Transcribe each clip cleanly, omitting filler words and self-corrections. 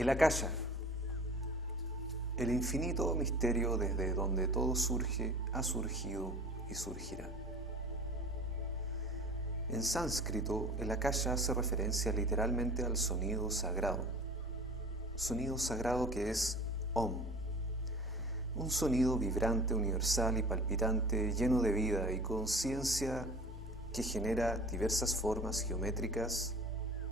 El Akasha, el infinito misterio desde donde todo surge, ha surgido y surgirá. En sánscrito, el Akasha hace referencia literalmente al sonido sagrado que es Om, un sonido vibrante, universal y palpitante, lleno de vida y conciencia que genera diversas formas geométricas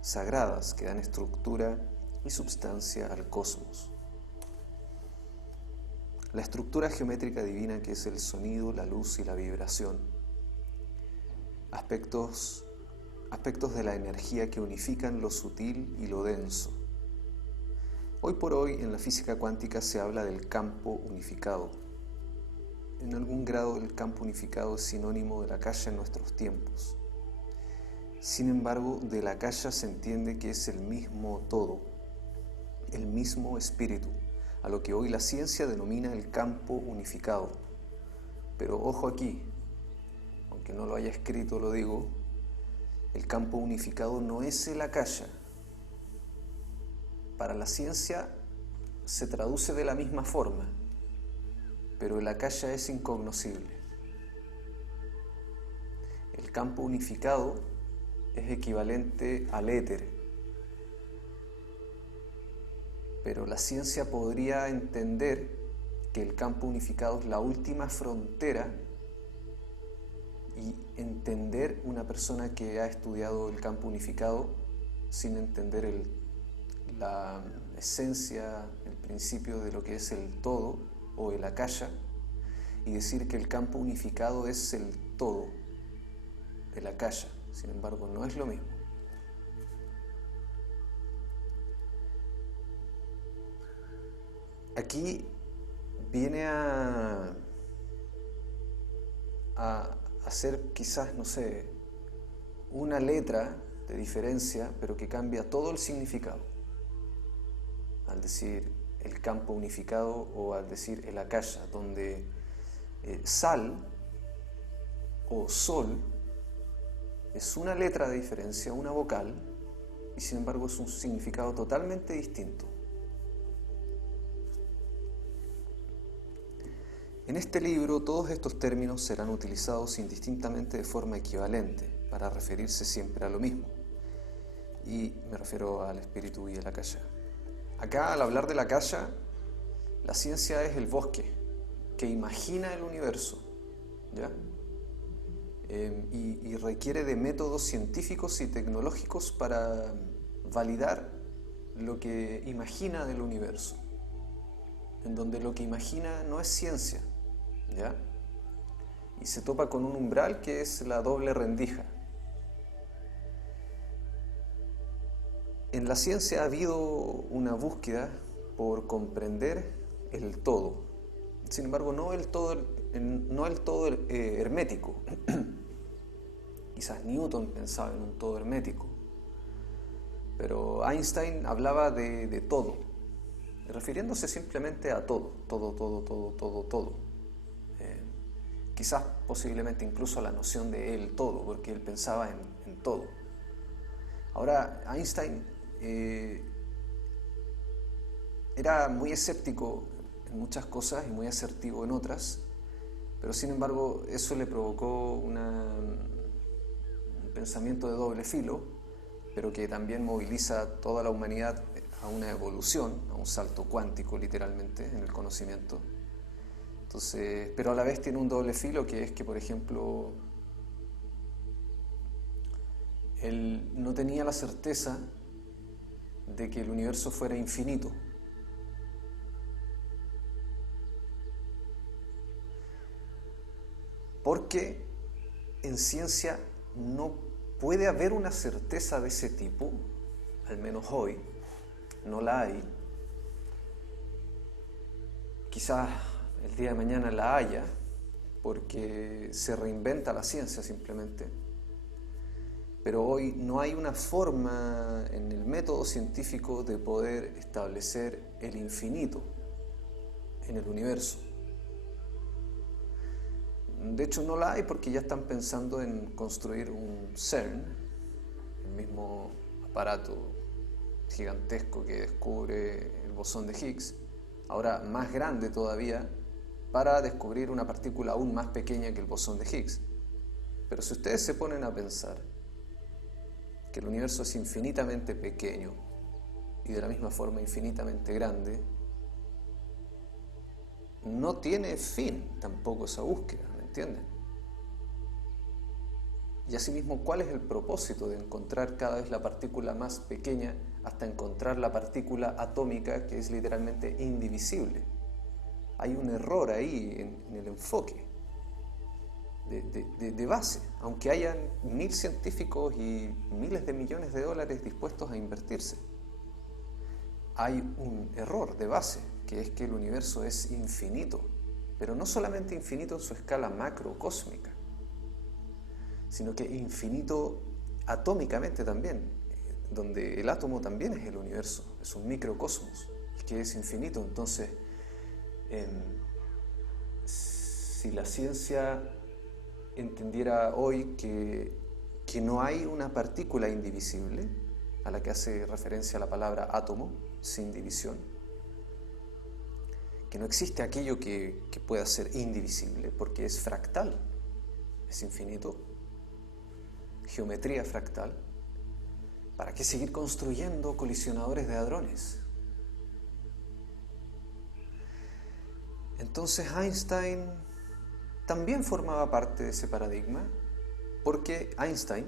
sagradas que dan estructura y substancia al cosmos. La estructura geométrica divina que es el sonido, la luz y la vibración, aspectos de la energía que unifican lo sutil y lo denso. Hoy por hoy en la física cuántica se habla del campo unificado. En algún grado el campo unificado es sinónimo del Akasha en nuestros tiempos. Sin embargo, del Akasha se entiende que es el mismo todo, el mismo espíritu, a lo que hoy la ciencia denomina el campo unificado. Pero ojo aquí, aunque no lo haya escrito, lo digo, el campo unificado no es el Akasha. Para la ciencia se traduce de la misma forma, pero el Akasha es incognoscible. El campo unificado es equivalente al éter, pero la ciencia podría entender que el campo unificado es la última frontera y entender una persona que ha estudiado el campo unificado sin entender la esencia, el principio de lo que es el todo o el Akasha, y decir que el campo unificado es el todo, el Akasha. Sin embargo, no es lo mismo. Aquí viene a hacer quizás, no sé, una letra de diferencia, pero que cambia todo el significado. Al decir el campo unificado o al decir el Akasha, donde sal o sol es una letra de diferencia, una vocal, y sin embargo es un significado totalmente distinto. En este libro todos estos términos serán utilizados indistintamente de forma equivalente para referirse siempre a lo mismo, y me refiero al espíritu y el Akasha. Acá, al hablar del Akasha, la ciencia es el bosque que imagina el universo, ¿ya? Y requiere de métodos científicos y tecnológicos para validar lo que imagina del universo, en donde lo que imagina no es ciencia, ¿ya? Y se topa con un umbral que es la doble rendija. En la ciencia ha habido una búsqueda por comprender el todo. Sin embargo, no el todo hermético. Quizás Newton pensaba en un todo hermético, pero Einstein hablaba de todo, refiriéndose simplemente a todo. Quizás posiblemente incluso a la noción de el todo, porque él pensaba en todo. Ahora, Einstein era muy escéptico en muchas cosas y muy asertivo en otras, pero sin embargo eso le provocó un pensamiento de doble filo, pero que también moviliza a toda la humanidad a una evolución, a un salto cuántico literalmente en el conocimiento. Entonces, pero a la vez tiene un doble filo, que es que, por ejemplo, él no tenía la certeza de que el universo fuera infinito. Porque en ciencia no puede haber una certeza de ese tipo, al menos hoy, no la hay. Quizás el día de mañana la haya, porque se reinventa la ciencia simplemente. Pero hoy no hay una forma en el método científico de poder establecer el infinito en el universo. De hecho no la hay porque ya están pensando en construir un CERN, el mismo aparato gigantesco que descubre el bosón de Higgs, ahora más grande todavía, para descubrir una partícula aún más pequeña que el bosón de Higgs. Pero si ustedes se ponen a pensar que el universo es infinitamente pequeño y de la misma forma infinitamente grande, no tiene fin tampoco esa búsqueda, ¿me entienden? Y asimismo, ¿cuál es el propósito de encontrar cada vez la partícula más pequeña hasta encontrar la partícula atómica que es literalmente indivisible? Hay un error ahí en el enfoque de base, aunque hayan 1000 científicos y miles de millones de dólares dispuestos a invertirse. Hay un error de base, que es que el universo es infinito, pero no solamente infinito en su escala macrocósmica, sino que infinito atómicamente también, donde el átomo también es el universo, es un microcosmos, que es infinito. Entonces, si la ciencia entendiera hoy que no hay una partícula indivisible, a la que hace referencia la palabra átomo, sin división, que no existe aquello que pueda ser indivisible, porque es fractal, es infinito, geometría fractal, ¿para qué seguir construyendo colisionadores de hadrones? Entonces Einstein también formaba parte de ese paradigma, porque Einstein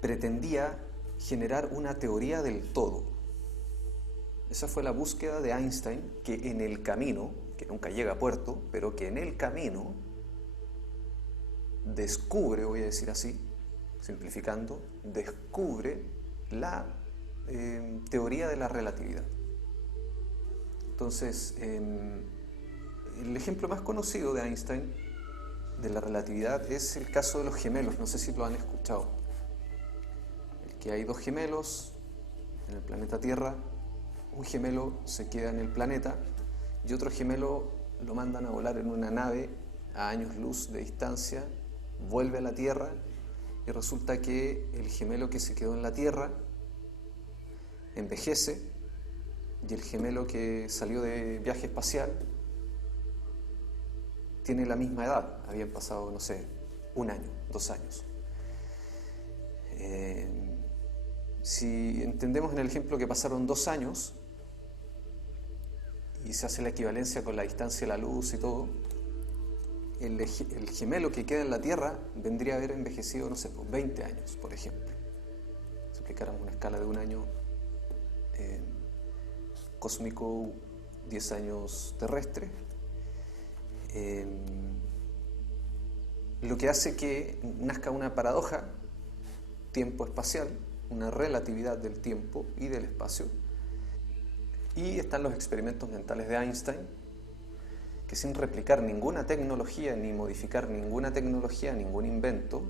pretendía generar una teoría del todo. Esa fue la búsqueda de Einstein, que en el camino, que nunca llega a puerto, pero que en el camino descubre, voy a decir así, simplificando, descubre la teoría de la relatividad. Entonces, el ejemplo más conocido de Einstein de la relatividad es el caso de los gemelos. No sé si lo han escuchado. El que hay dos gemelos en el planeta Tierra, un gemelo se queda en el planeta y otro gemelo lo mandan a volar en una nave a años luz de distancia, vuelve a la Tierra y resulta que el gemelo que se quedó en la Tierra envejece y el gemelo que salió de viaje espacial tiene la misma edad, habían pasado, no sé, 1 año, 2 años. Si entendemos en el ejemplo que pasaron 2 años y se hace la equivalencia con la distancia de la luz y todo, el gemelo que queda en la Tierra vendría a haber envejecido, no sé, por 20 años, por ejemplo. Si aplicáramos una escala de 1 año cósmico, 10 años terrestre, lo que hace que nazca una paradoja tiempo-espacial, una relatividad del tiempo y del espacio. Y están los experimentos mentales de Einstein, que sin replicar ninguna tecnología ni modificar ninguna tecnología, ningún invento,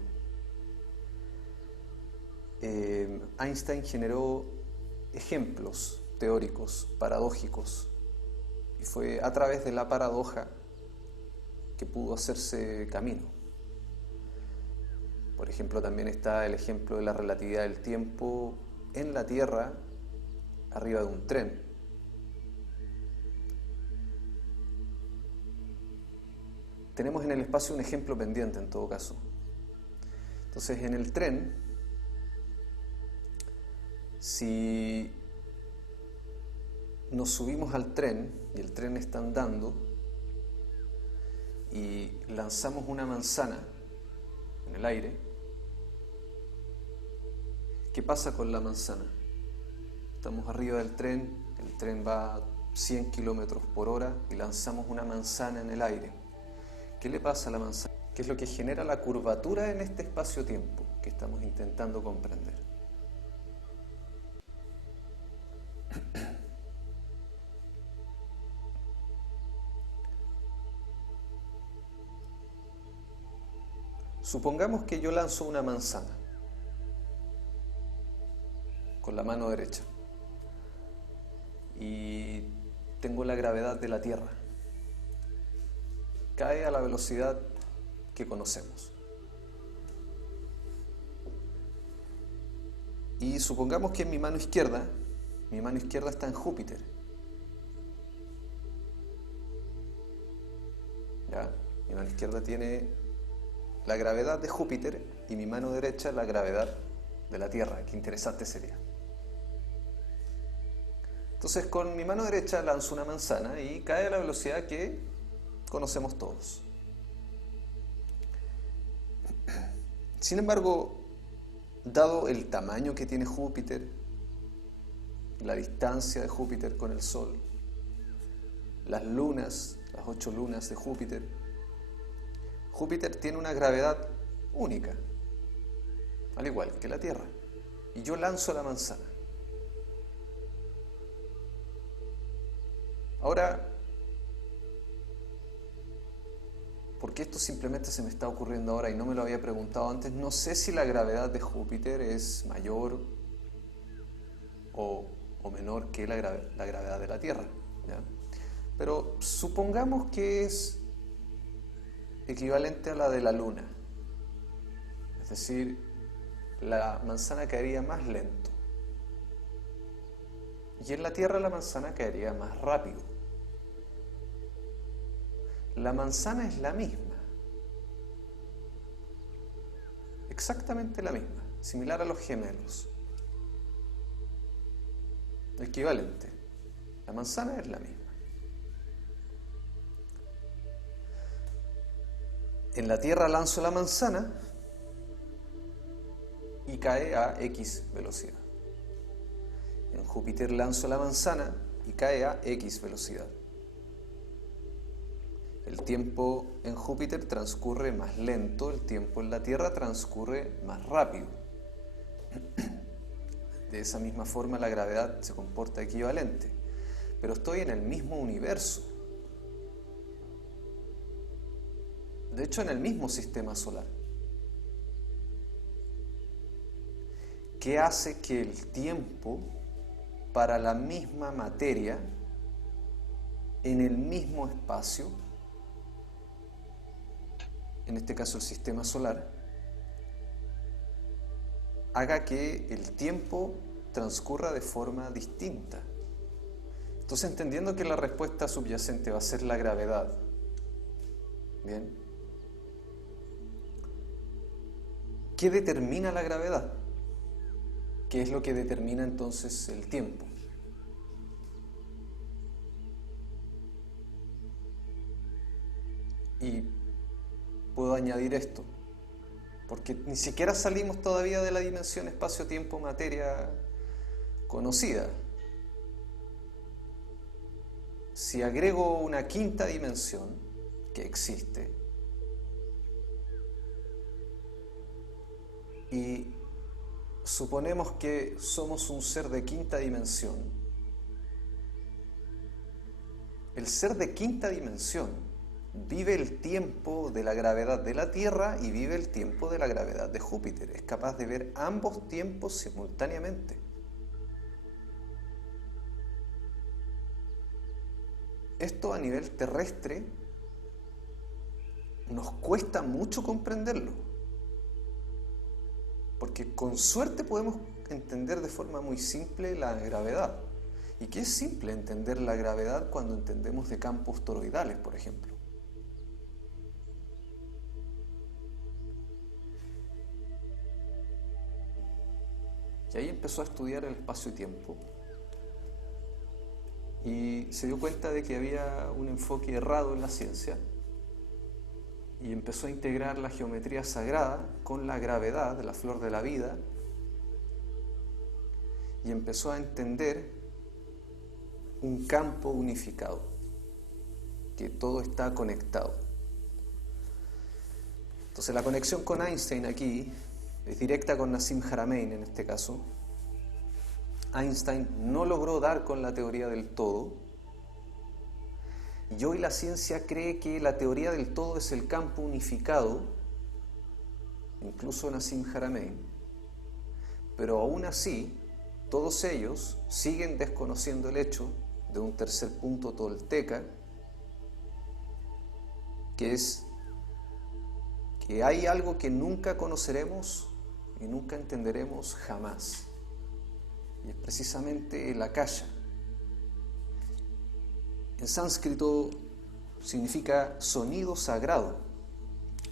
Einstein generó ejemplos teóricos, paradójicos, y fue a través de la paradoja que pudo hacerse camino. Por ejemplo, también está el ejemplo de la relatividad del tiempo en la Tierra, arriba de un tren. Tenemos en el espacio un ejemplo pendiente en todo caso. Entonces, en el tren, si nos subimos al tren y el tren está andando y lanzamos una manzana en el aire, ¿qué pasa con la manzana? Estamos arriba del tren, el tren va a 100 kilómetros por hora y lanzamos una manzana en el aire. ¿Qué le pasa a la manzana? ¿Qué es lo que genera la curvatura en este espacio-tiempo que estamos intentando comprender? Supongamos que yo lanzo una manzana con la mano derecha y tengo la gravedad de la Tierra. Cae a la velocidad que conocemos. Y supongamos que en mi mano izquierda está en Júpiter. ¿Ya? Mi mano izquierda tiene la gravedad de Júpiter y mi mano derecha la gravedad de la Tierra. Qué interesante sería. Entonces con mi mano derecha lanzo una manzana y cae a la velocidad que conocemos todos. Sin embargo, dado el tamaño que tiene Júpiter, la distancia de Júpiter con el Sol, las lunas, las 8 lunas de Júpiter, Júpiter tiene una gravedad única, al igual que la Tierra. Y yo lanzo la manzana. Ahora, porque esto simplemente se me está ocurriendo ahora y no me lo había preguntado antes, no sé si la gravedad de Júpiter es mayor o menor que la gravedad de la Tierra, ¿ya? Pero supongamos que es equivalente a la de la Luna. Es decir, la manzana caería más lento. Y en la Tierra la manzana caería más rápido. La manzana es la misma. Exactamente la misma. Similar a los gemelos. Equivalente. La manzana es la misma. En la Tierra lanzo la manzana y cae a X velocidad. En Júpiter lanzo la manzana y cae a X velocidad. El tiempo en Júpiter transcurre más lento, el tiempo en la Tierra transcurre más rápido. De esa misma forma la gravedad se comporta equivalente, pero estoy en el mismo universo. De hecho, en el mismo sistema solar. ¿Qué hace que el tiempo para la misma materia en el mismo espacio, en este caso el sistema solar, haga que el tiempo transcurra de forma distinta? Entonces, entendiendo que la respuesta subyacente va a ser la gravedad, ¿bien? ¿Qué determina la gravedad? ¿Qué es lo que determina entonces el tiempo? Y puedo añadir esto, porque ni siquiera salimos todavía de la dimensión espacio-tiempo-materia conocida. Si agrego una quinta dimensión que existe, y suponemos que somos un ser de quinta dimensión, el ser de quinta dimensión vive el tiempo de la gravedad de la Tierra y vive el tiempo de la gravedad de Júpiter. Es capaz de ver ambos tiempos simultáneamente. Esto a nivel terrestre nos cuesta mucho comprenderlo, porque con suerte podemos entender de forma muy simple la gravedad. ¿Y qué es simple entender la gravedad cuando entendemos de campos toroidales, por ejemplo? Y ahí empezó a estudiar el espacio y tiempo y se dio cuenta de que había un enfoque errado en la ciencia y empezó a integrar la geometría sagrada con la gravedad de la flor de la vida y empezó a entender un campo unificado, que todo está conectado. Entonces la conexión con Einstein aquí es directa con Nassim Haramein en este caso. Einstein no logró dar con la teoría del todo, y hoy la ciencia cree que la teoría del todo es el campo unificado, incluso Nassim Haramein, pero aún así todos ellos siguen desconociendo el hecho de un tercer punto tolteca, que es que hay algo que nunca conoceremos y nunca entenderemos jamás, y es precisamente el akasha. En sánscrito significa sonido sagrado,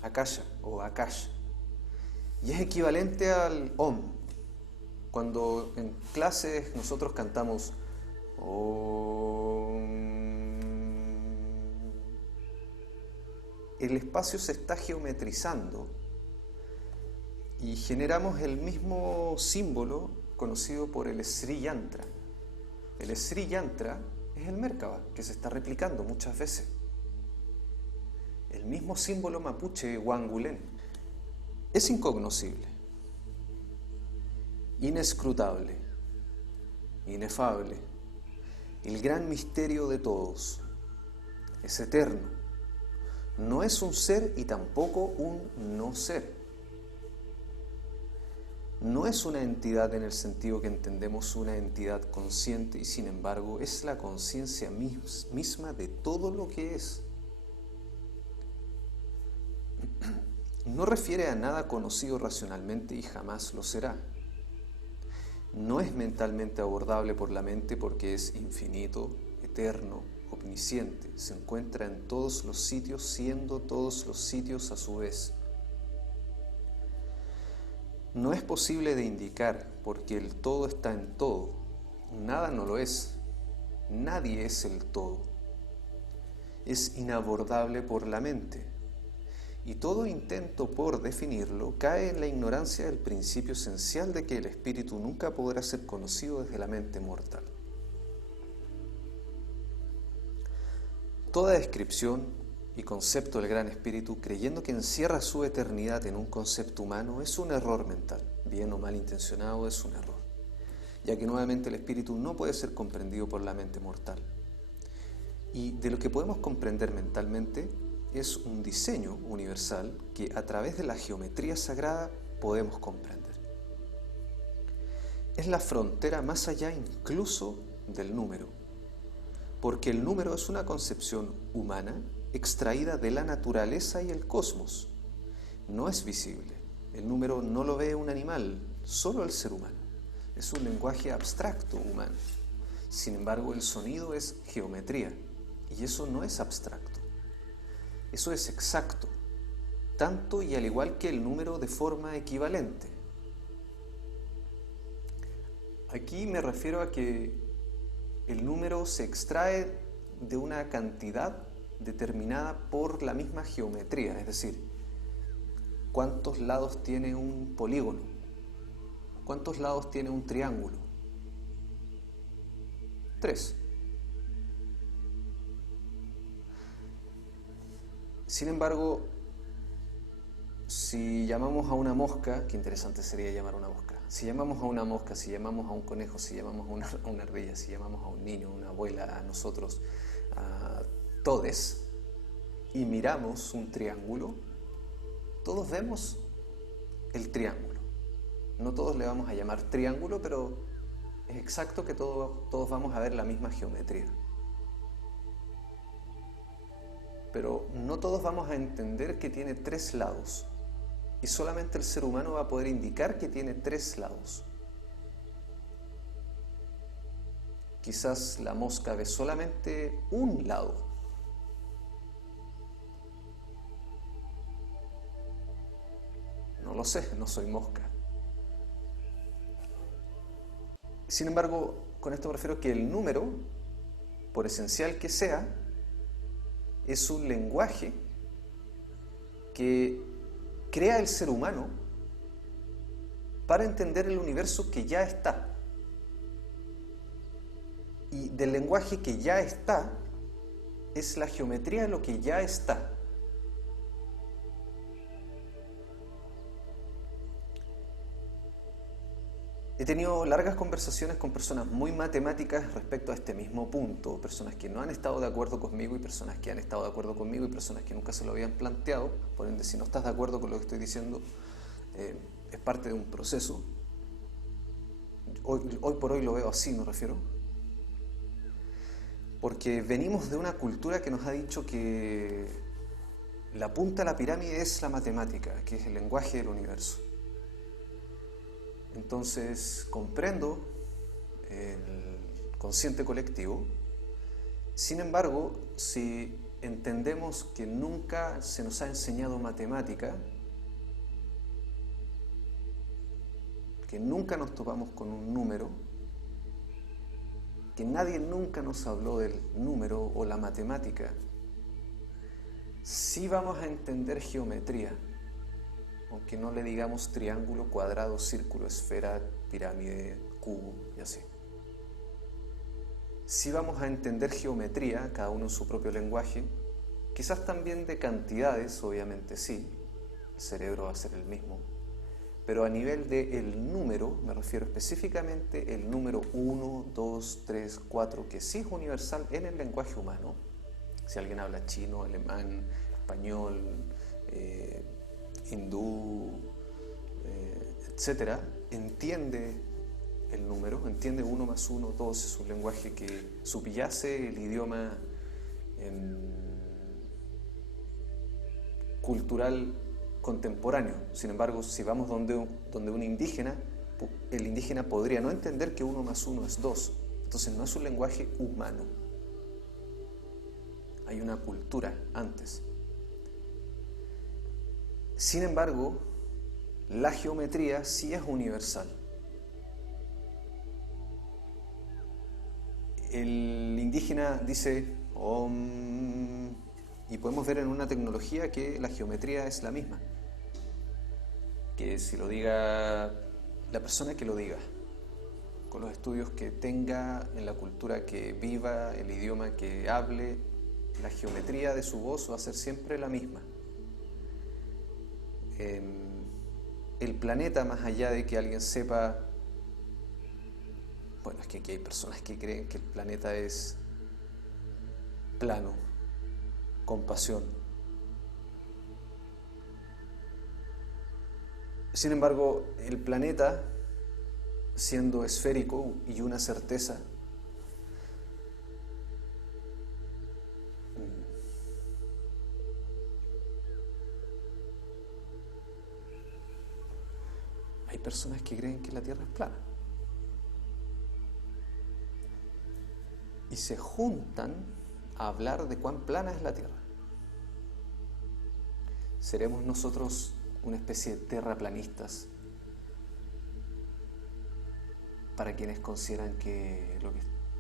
akasha o akash, y es equivalente al om. Cuando en clases nosotros cantamos om, el espacio se está geometrizando y generamos el mismo símbolo conocido por el Sri Yantra. El Sri Yantra es el Merkaba, que se está replicando muchas veces. El mismo símbolo mapuche Wangulen es incognoscible, inescrutable, inefable, el gran misterio de todos. Es eterno, no es un ser y tampoco un no ser. No es una entidad en el sentido que entendemos una entidad consciente y sin embargo es la conciencia misma de todo lo que es. No refiere a nada conocido racionalmente y jamás lo será. No es mentalmente abordable por la mente porque es infinito, eterno, omnisciente. Se encuentra en todos los sitios, siendo todos los sitios a su vez. No es posible de indicar porque el todo está en todo. Nada no lo es. Nadie es el todo. Es inabordable por la mente. Y todo intento por definirlo cae en la ignorancia del principio esencial de que el espíritu nunca podrá ser conocido desde la mente mortal. Toda descripción y concepto del gran espíritu, creyendo que encierra su eternidad en un concepto humano, es un error mental. Bien o mal intencionado, es un error, ya que nuevamente el espíritu no puede ser comprendido por la mente mortal. Y de lo que podemos comprender mentalmente es un diseño universal que a través de la geometría sagrada podemos comprender. Es la frontera más allá incluso del número, porque el número es una concepción humana extraída de la naturaleza y el cosmos. No es visible. El número no lo ve un animal, solo el ser humano. Es un lenguaje abstracto humano. Sin embargo, el sonido es geometría, y eso no es abstracto. Eso es exacto, tanto y al igual que el número de forma equivalente. Aquí me refiero a que el número se extrae de una cantidad determinada por la misma geometría, es decir, ¿cuántos lados tiene un polígono? ¿Cuántos lados tiene un triángulo? 3. Sin embargo, si llamamos a una mosca, qué interesante sería llamar a una mosca. Si llamamos a una mosca, si llamamos a un conejo, si llamamos a una ardilla, si llamamos a un niño, a una abuela, a nosotros, a todes, y miramos un triángulo, todos vemos el triángulo. No todos le vamos a llamar triángulo, pero es exacto que todos vamos a ver la misma geometría. Pero no todos vamos a entender que tiene 3 lados. Y solamente el ser humano va a poder indicar que tiene 3 lados. Quizás la mosca ve solamente un lado. No lo sé, no soy mosca. Sin embargo, con esto me refiero que el número, por esencial que sea, es un lenguaje que crea el ser humano para entender el universo que ya está. Y del lenguaje que ya está es la geometría de lo que ya está. He tenido largas conversaciones con personas muy matemáticas respecto a este mismo punto, personas que no han estado de acuerdo conmigo y personas que han estado de acuerdo conmigo y personas que nunca se lo habían planteado. Por ende, si no estás de acuerdo con lo que estoy diciendo, es parte de un proceso. Hoy por hoy lo veo así, me refiero. Porque venimos de una cultura que nos ha dicho que la punta de la pirámide es la matemática, que es el lenguaje del universo. Entonces comprendo el consciente colectivo. Sin embargo, si entendemos que nunca se nos ha enseñado matemática, que nunca nos topamos con un número, que nadie nunca nos habló del número o la matemática, sí vamos a entender geometría, aunque no le digamos triángulo, cuadrado, círculo, esfera, pirámide, cubo y así. Sí vamos a entender geometría, cada uno en su propio lenguaje, quizás también de cantidades, obviamente sí, el cerebro va a ser el mismo, pero a nivel del número, me refiero específicamente el número 1, 2, 3, 4, que sí es universal en el lenguaje humano. Si alguien habla chino, alemán, español, hindú, etc., entiende el número, entiende 1 más 1, 2, es un lenguaje que subyace el idioma cultural contemporáneo. Sin embargo, si vamos donde un indígena, el indígena podría no entender que 1 más 1 es 2. Entonces no es un lenguaje humano. Hay una cultura antes. Sin embargo, la geometría sí es universal. El indígena dice Om, y podemos ver en una tecnología que la geometría es la misma. Que si lo diga la persona que lo diga, con los estudios que tenga, en la cultura que viva, el idioma que hable, la geometría de su voz va a ser siempre la misma. El planeta, más allá de que alguien sepa, bueno, es que aquí hay personas que creen que el planeta es plano, con pasión. Sin embargo, el planeta, siendo esférico y una certeza, hay personas que creen que la Tierra es plana. Y se juntan a hablar de cuán plana es la Tierra. ¿Seremos nosotros una especie de terraplanistas para quienes consideran que lo que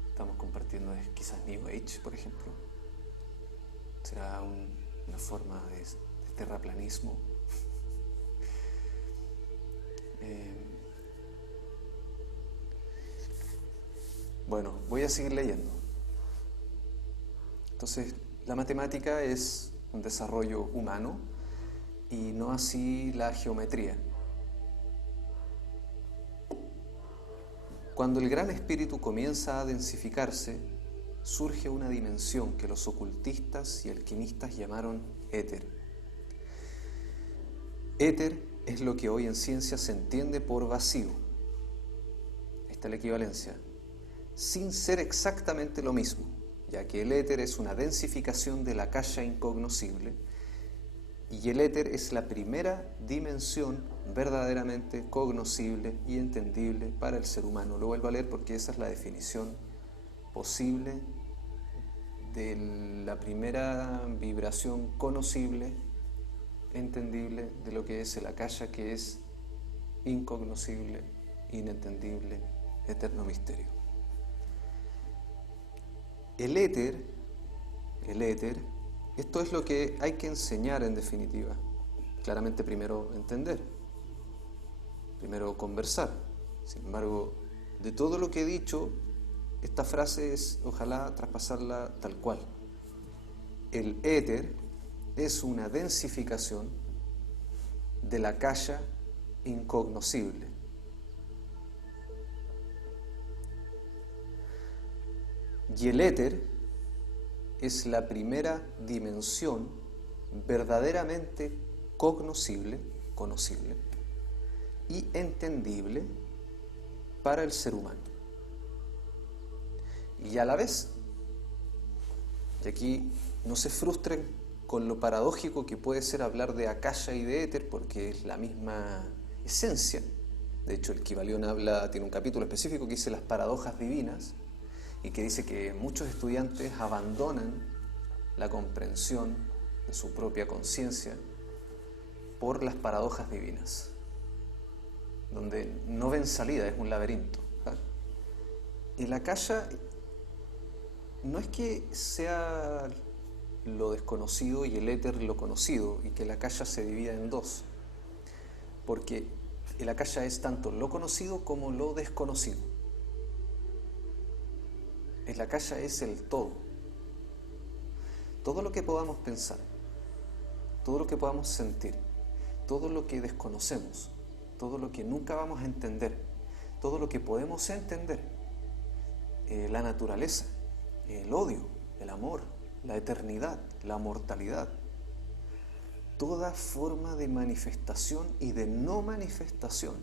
estamos compartiendo es quizás New Age, por ejemplo? ¿Será una forma de terraplanismo? Bueno, voy a seguir leyendo. Entonces, la matemática es un desarrollo humano y no así la geometría. Cuando el gran espíritu comienza a densificarse, surge una dimensión que los ocultistas y alquimistas llamaron éter. Éter es lo que hoy en ciencia se entiende por vacío. Esta es la equivalencia, sin ser exactamente lo mismo, ya que el éter es una densificación de la calla incognoscible y el éter es la primera dimensión verdaderamente cognoscible y entendible para el ser humano. Lo vuelvo a leer porque esa es la definición posible de la primera vibración conocible, entendible de lo que es la calla, que es incognoscible, inentendible, eterno misterio. El éter, esto es lo que hay que enseñar en definitiva. Claramente primero entender, primero conversar. Sin embargo, de todo lo que he dicho, esta frase es, ojalá, traspasarla tal cual. El éter es una densificación de la calla incognoscible. Y el éter es la primera dimensión verdaderamente cognoscible, conocible y entendible para el ser humano. Y a la vez, y aquí no se frustren con lo paradójico que puede ser hablar de akasha y de éter, porque es la misma esencia, De hecho, el Kybalión tiene un capítulo específico que dice las paradojas divinas y que dice que muchos estudiantes abandonan la comprensión de su propia conciencia por las paradojas divinas, donde no ven salida, es un laberinto. Y la Akasha no es que sea lo desconocido y el éter lo conocido, y que la Akasha se divida en dos, porque el Akasha es tanto lo conocido como lo desconocido. El Akasha es el todo. Todo lo que podamos pensar, todo lo que podamos sentir, todo lo que desconocemos, todo lo que nunca vamos a entender, todo lo que podemos entender, la naturaleza, el odio, el amor, la eternidad, la mortalidad, toda forma de manifestación y de no manifestación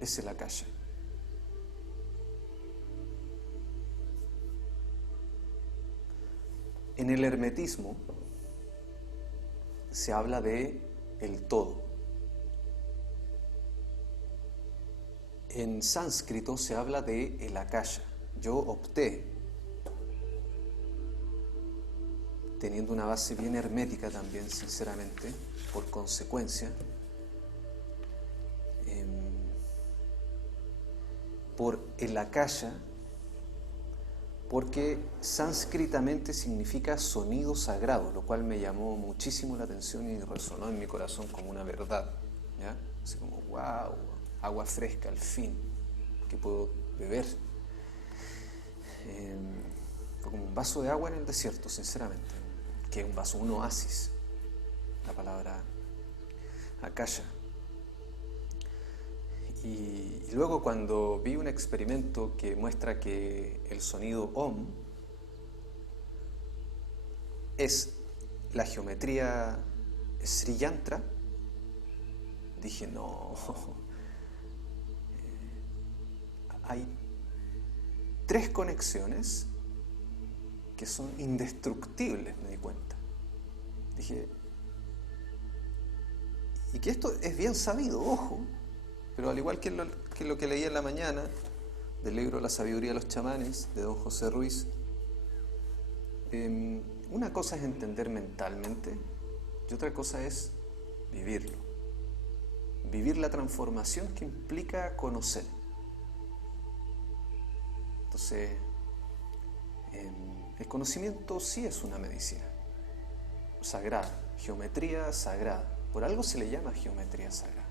es el Akasha. En el hermetismo se habla de el todo. En sánscrito se habla de el Akasha. Yo opté, teniendo una base bien hermética también, sinceramente, por consecuencia, por el Akasha, porque sánscritamente significa sonido sagrado, lo cual me llamó muchísimo la atención y resonó en mi corazón como una verdad, ¿ya? Así como, wow, agua fresca al fin, que puedo beber. Fue como un vaso de agua en el desierto, sinceramente, que es un vaso, un oasis, la palabra Akasha. Y luego cuando vi un experimento que muestra que el sonido Om es la geometría Sri Yantra, dije no, hay 3 conexiones que son indestructibles, me di cuenta. Dije, y que esto es bien sabido, ojo, pero al igual que lo que leí en la mañana del libro La sabiduría de los chamanes de don José Ruiz, una cosa es entender mentalmente y otra cosa es vivirlo. Vivir la transformación que implica conocer. Entonces, el conocimiento sí es una medicina sagrada, geometría sagrada. Por algo se le llama geometría sagrada.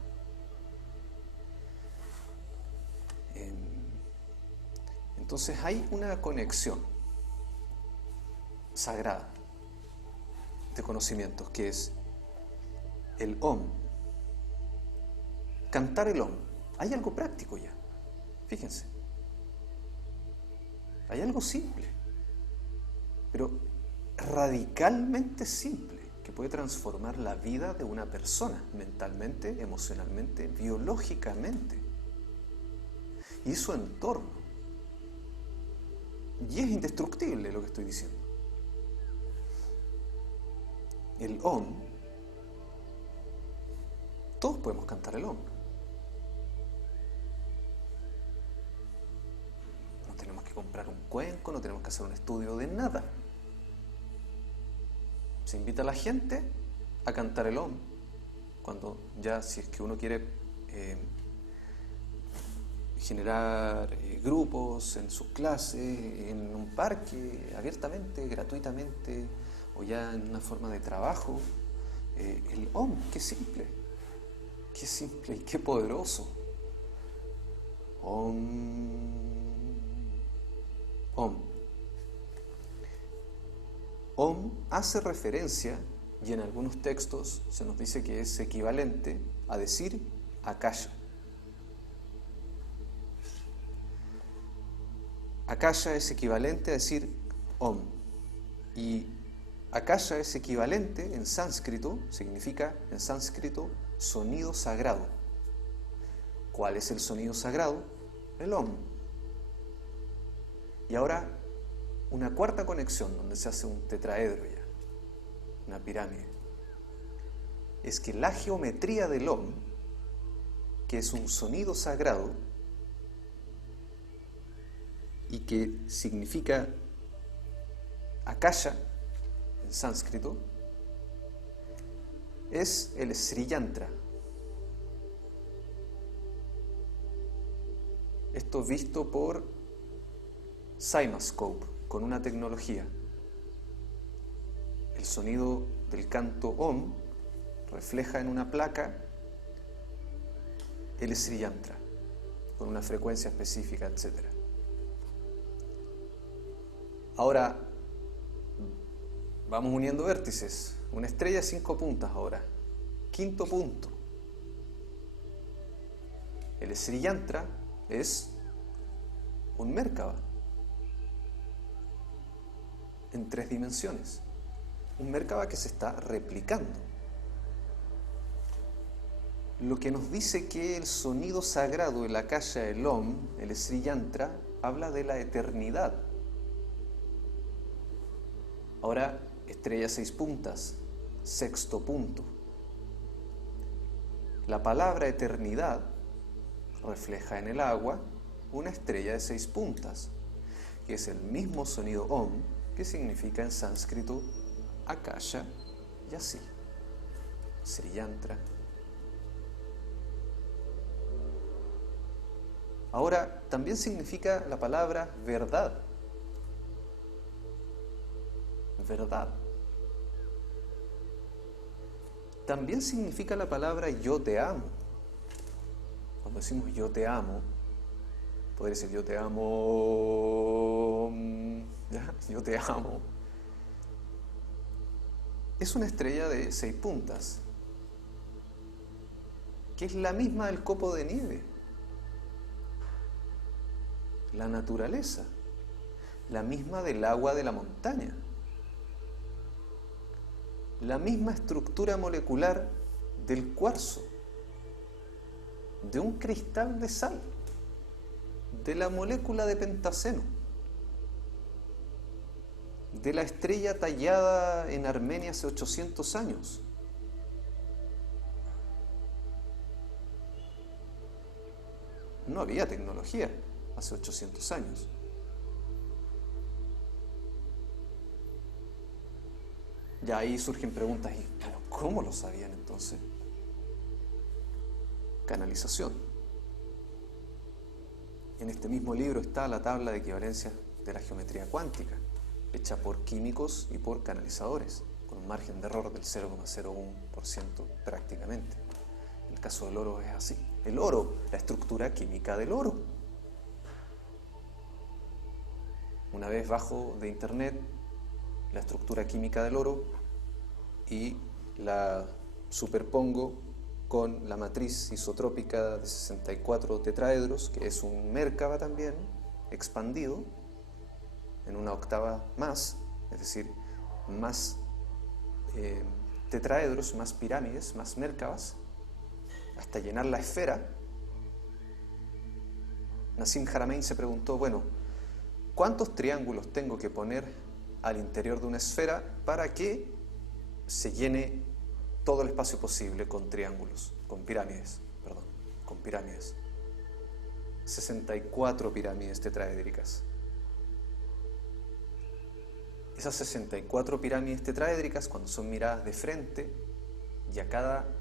Entonces hay una conexión sagrada de conocimientos que es el Om. Cantar el Om. Hay algo práctico ya. Fíjense. Hay algo simple, pero radicalmente simple, que puede transformar la vida de una persona mentalmente, emocionalmente, biológicamente y su entorno. Y es indestructible lo que estoy diciendo. El Om, todos podemos cantar el Om. No tenemos que comprar un cuenco, no tenemos que hacer un estudio de nada. Se invita a la gente a cantar el Om. Cuando ya, si es que uno quiere generar grupos en sus clases, en un parque, abiertamente, gratuitamente, o ya en una forma de trabajo, el Om, qué simple y qué poderoso. Om, Om. Om hace referencia, y en algunos textos se nos dice que es equivalente a decir Akasha. Akasha es equivalente a decir Om. Y Akasha es equivalente en sánscrito, significa en sánscrito sonido sagrado. ¿Cuál es el sonido sagrado? El Om. Y ahora una cuarta conexión donde se hace un tetraedro ya, una pirámide. Es que la geometría del Om que es un sonido sagrado y que significa akasha en sánscrito, es el Sri Yantra. Esto visto por CymaScope con una tecnología. El sonido del canto Om refleja en una placa el Sri Yantra con una frecuencia específica, etc. Ahora vamos uniendo vértices. Una estrella 5 puntas ahora. Quinto punto. El Sri Yantra es un Merkaba en 3 dimensiones. Un Merkaba que se está replicando. Lo que nos dice que el sonido sagrado, el akasha, el Om, el Sri Yantra, habla de la eternidad. Ahora, estrella 6 puntas, sexto punto. La palabra eternidad refleja en el agua una estrella de 6 puntas, que es el mismo sonido Om, que significa en sánscrito akasha y así, Sri Yantra. Ahora, también significa la palabra verdad. Verdad. También significa la palabra yo te amo. Cuando decimos yo te amo, podría decir yo te amo, ¿ya? Yo te amo. Es una estrella de 6 puntas, que es la misma del copo de nieve. La naturaleza, la misma del agua de la montaña, la misma estructura molecular del cuarzo, de un cristal de sal, de la molécula de pentaceno, de la estrella tallada en Armenia hace 800 años. No había tecnología hace 800 años. Ya ahí surgen preguntas, ¿y bueno, cómo lo sabían entonces? Canalización. En este mismo libro está la tabla de equivalencia de la geometría cuántica, hecha por químicos y por canalizadores, con un margen de error del 0,01% prácticamente. En el caso del oro es así. El oro, la estructura química del oro. Una vez bajo de internet la estructura química del oro y la superpongo con la matriz isotrópica de 64 tetraedros, que es un Merkaba también, expandido en una octava más, es decir, más tetraedros, más pirámides, más Merkabas, hasta llenar la esfera. Nassim Haramein se preguntó, bueno, ¿cuántos triángulos tengo que poner al interior de una esfera para que se llene todo el espacio posible con triángulos, con pirámides? 64 pirámides tetraédricas. Esas 64 pirámides tetraédricas, cuando son miradas de frente y a cada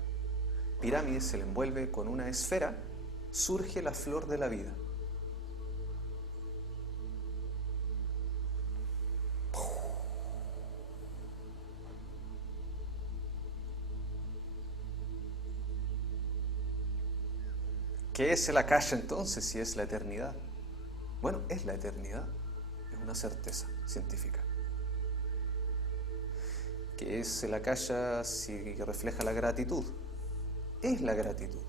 pirámide se le envuelve con una esfera, surge la flor de la vida. ¿Qué es el akasha entonces si es la eternidad? Bueno, es la eternidad, es una certeza científica. ¿Qué es el akasha si refleja la gratitud? Es la gratitud,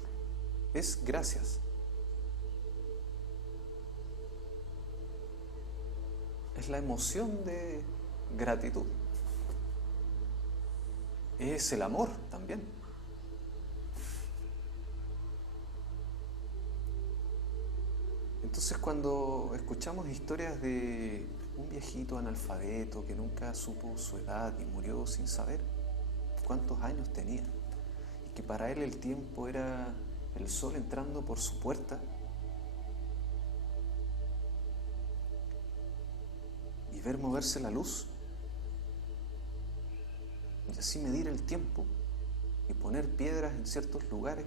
es gracias. Es la emoción de gratitud. Es el amor también. Entonces, cuando escuchamos historias de un viejito analfabeto que nunca supo su edad y murió sin saber cuántos años tenía, y que para él el tiempo era el sol entrando por su puerta y ver moverse la luz y así medir el tiempo y poner piedras en ciertos lugares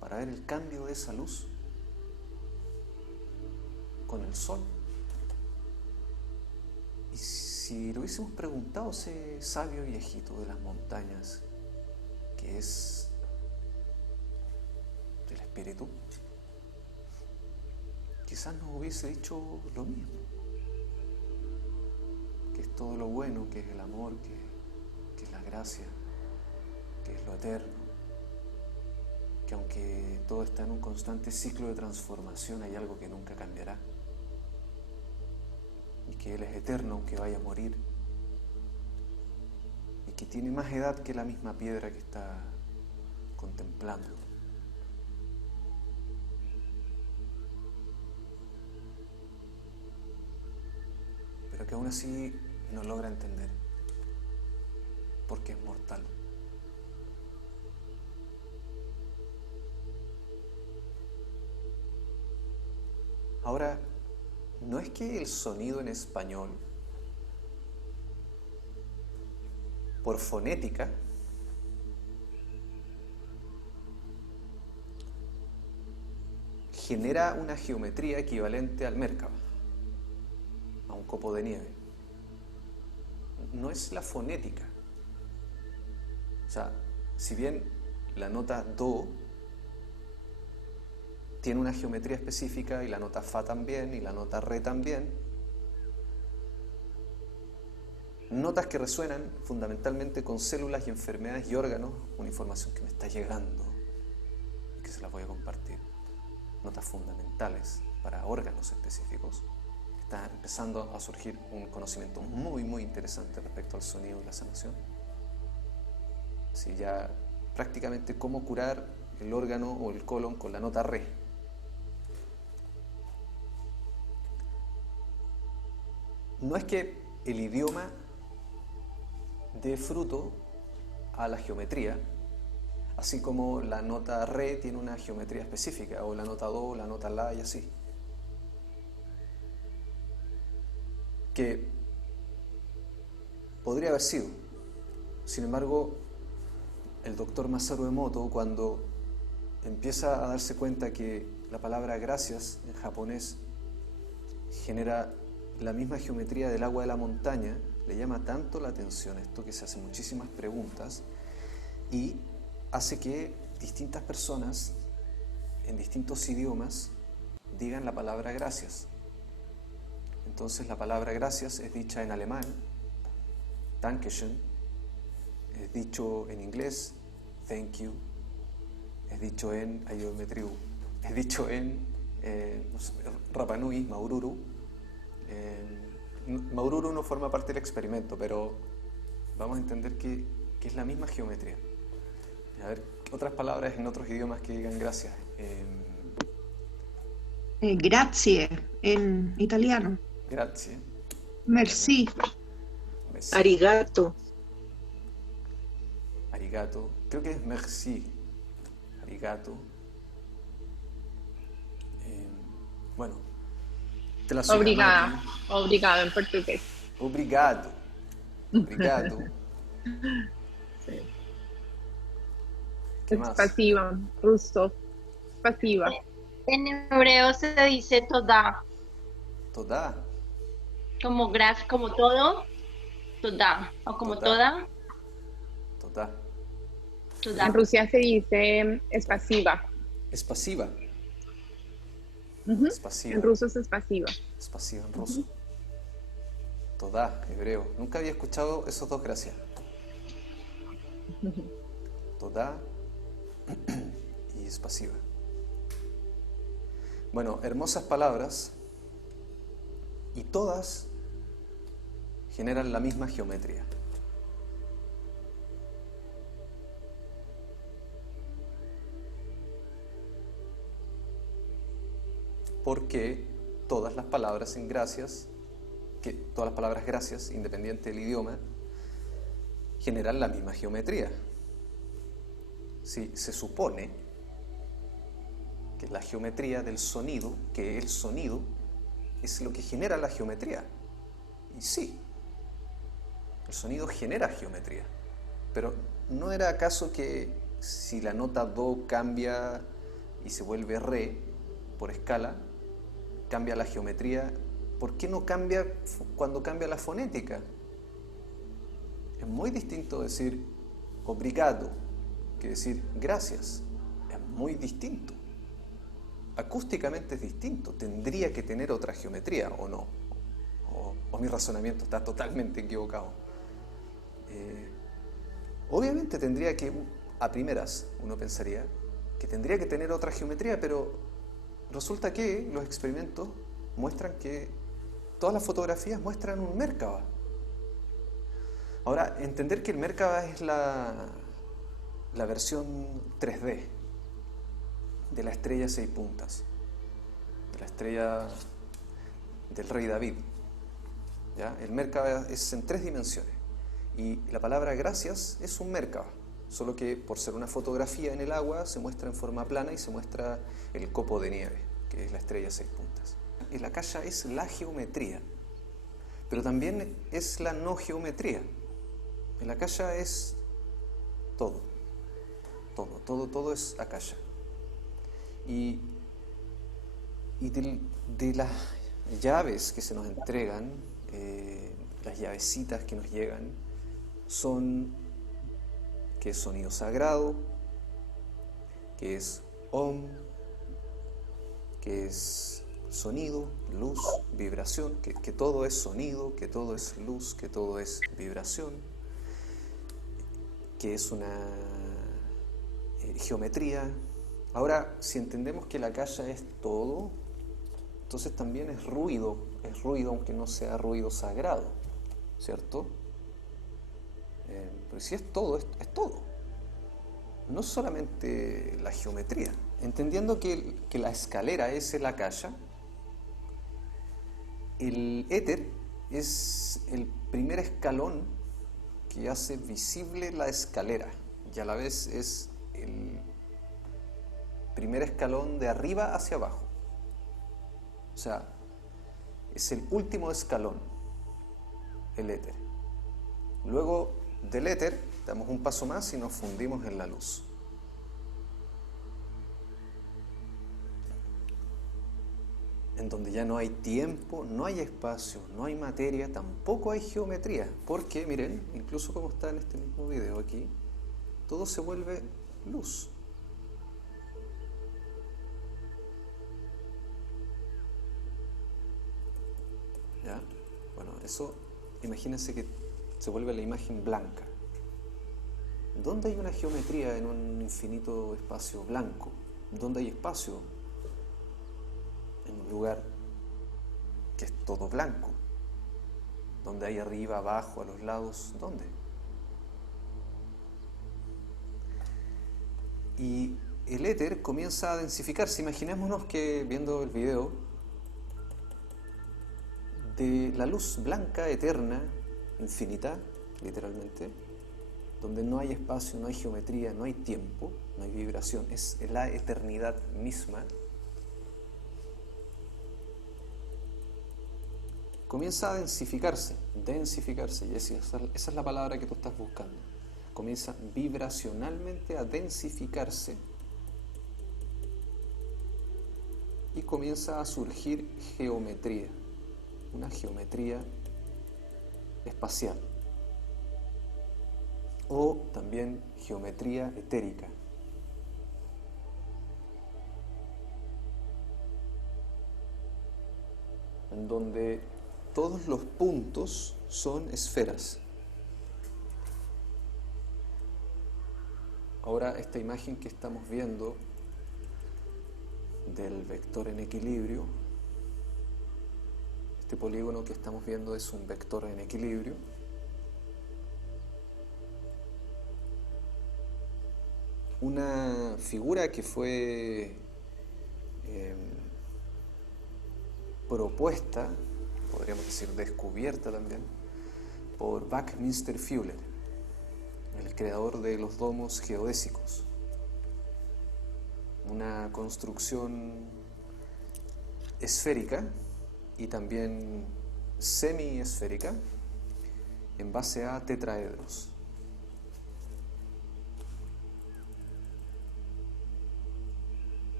para ver el cambio de esa luz con el sol. Y si le hubiésemos preguntado a ese sabio viejito de las montañas, que es el espíritu, quizás nos hubiese dicho lo mismo, que es todo lo bueno, que es el amor, que es la gracia, que es lo eterno, que aunque todo está en un constante ciclo de transformación, hay algo que nunca cambiará, y que Él es eterno aunque vaya a morir, y que tiene más edad que la misma piedra que está contemplando. Pero que aún así no logra entender, porque es mortal. Ahora, no es que el sonido en español, por fonética, genera una geometría equivalente al Mérkaba, a un copo de nieve. No es la fonética. O sea, si bien la nota Do tiene una geometría específica y la nota Fa también y la nota Re también, notas que resuenan fundamentalmente con células y enfermedades y órganos, una información que me está llegando y que se las voy a compartir. Notas fundamentales para órganos específicos. Está empezando a surgir un conocimiento muy, muy interesante respecto al sonido y la sanación. Sí, ya prácticamente cómo curar el órgano o el colon con la nota Re. No es que el idioma dé fruto a la geometría, así como la nota Re tiene una geometría específica, o la nota Do, la nota La y así. Que podría haber sido. Sin embargo, el doctor Masaru Emoto, cuando empieza a darse cuenta que la palabra gracias en japonés genera la misma geometría del agua de la montaña, le llama tanto la atención esto que se hace muchísimas preguntas y hace que distintas personas en distintos idiomas digan la palabra gracias. Entonces la palabra gracias es dicha en alemán, Dankeschön, es dicho en inglés, thank you, es dicho en Ayometriu, es dicho en Rapa Nui, Maururu. Maururu no forma parte del experimento, pero vamos a entender que es la misma geometría. A ver, otras palabras en otros idiomas que digan gracias. Grazie en italiano. Grazie. Merci. Merci. Arigato. Arigato. Creo que es merci. Arigato. Bueno, te la soy Obrigada. Obrigado en portugués. Obrigado. Obrigado. Sí. ¿Qué más? Спасибо. Ruso. Спасибо. En hebreo se dice toda, Toda. como como todo, toda, o como Toda. toda, Toda. toda. En Rusia se dice спасибо. Es pasiva. Ujú. Es pasiva. En ruso es спасибо. Es pasiva en ruso. Toda, hebreo. Nunca había escuchado esos dos gracias. Toda y es pasiva. Bueno, hermosas palabras y todas generan la misma geometría. Porque todas las palabras en gracias, todas las palabras gracias, independiente del idioma, generan la misma geometría. Sí, se supone que la geometría del sonido, que el sonido es lo que genera la geometría. Y sí, el sonido genera geometría. Pero ¿no era acaso que si la nota do cambia y se vuelve re por escala, cambia la geometría? ¿Por qué no cambia cuando cambia la fonética? Es muy distinto decir obrigado que decir gracias. Es muy distinto. Acústicamente es distinto. Tendría que tener otra geometría, ¿o no? O mi razonamiento está totalmente equivocado. Obviamente tendría que, a primeras, uno pensaría que tendría que tener otra geometría, pero resulta que los experimentos muestran que todas las fotografías muestran un Merkaba. Ahora, entender que el Merkaba es la versión 3D de la estrella 6 puntas, de la estrella del rey David. ¿Ya? El Merkaba es en 3 dimensiones y la palabra gracias es un Merkaba, solo que por ser una fotografía en el agua se muestra en forma plana y se muestra el copo de nieve, que es la estrella 6 puntas. El akasha es la geometría, pero también es la no geometría. El akasha es todo es akasha. Y de las llaves que se nos entregan, las llavecitas que nos llegan, son que es sonido sagrado, que es Om, que es sonido, luz, vibración, que todo es sonido, que todo es luz, que todo es vibración, que es una geometría. Ahora, si entendemos que la akasha es todo, entonces también es ruido aunque no sea ruido sagrado, ¿cierto? Pero si es todo, es todo. No solamente la geometría. Entendiendo que la escalera es el akasha, el éter es el primer escalón que hace visible la escalera y a la vez es el primer escalón de arriba hacia abajo. O sea, es el último escalón, el éter. Luego del éter damos un paso más y nos fundimos en la luz. En donde ya no hay tiempo, no hay espacio, no hay materia, tampoco hay geometría. Porque, miren, incluso como está en este mismo video aquí, todo se vuelve luz. ¿Ya? Bueno, eso, imagínense que se vuelve la imagen blanca. ¿Dónde hay una geometría en un infinito espacio blanco? ¿Dónde hay espacio? En un lugar que es todo blanco. ¿Dónde hay arriba, abajo, a los lados? ¿Dónde? Y el éter comienza a densificarse. Imaginémonos que, viendo el video, de la luz blanca, eterna, infinita, literalmente, donde no hay espacio, no hay geometría, no hay tiempo, no hay vibración, es la eternidad misma, comienza a densificarse, y esa es la palabra que tú estás buscando. Comienza vibracionalmente a densificarse y comienza a surgir geometría, una geometría espacial o también geometría etérica. En donde todos los puntos son esferas. Ahora esta imagen que estamos viendo del vector en equilibrio, este polígono que estamos viendo es un vector en equilibrio. Una figura que fue propuesta, podríamos decir descubierta también, por Buckminster Fuller, el creador de los domos geodésicos. una construcción esférica y también semiesférica en base a tetraedros.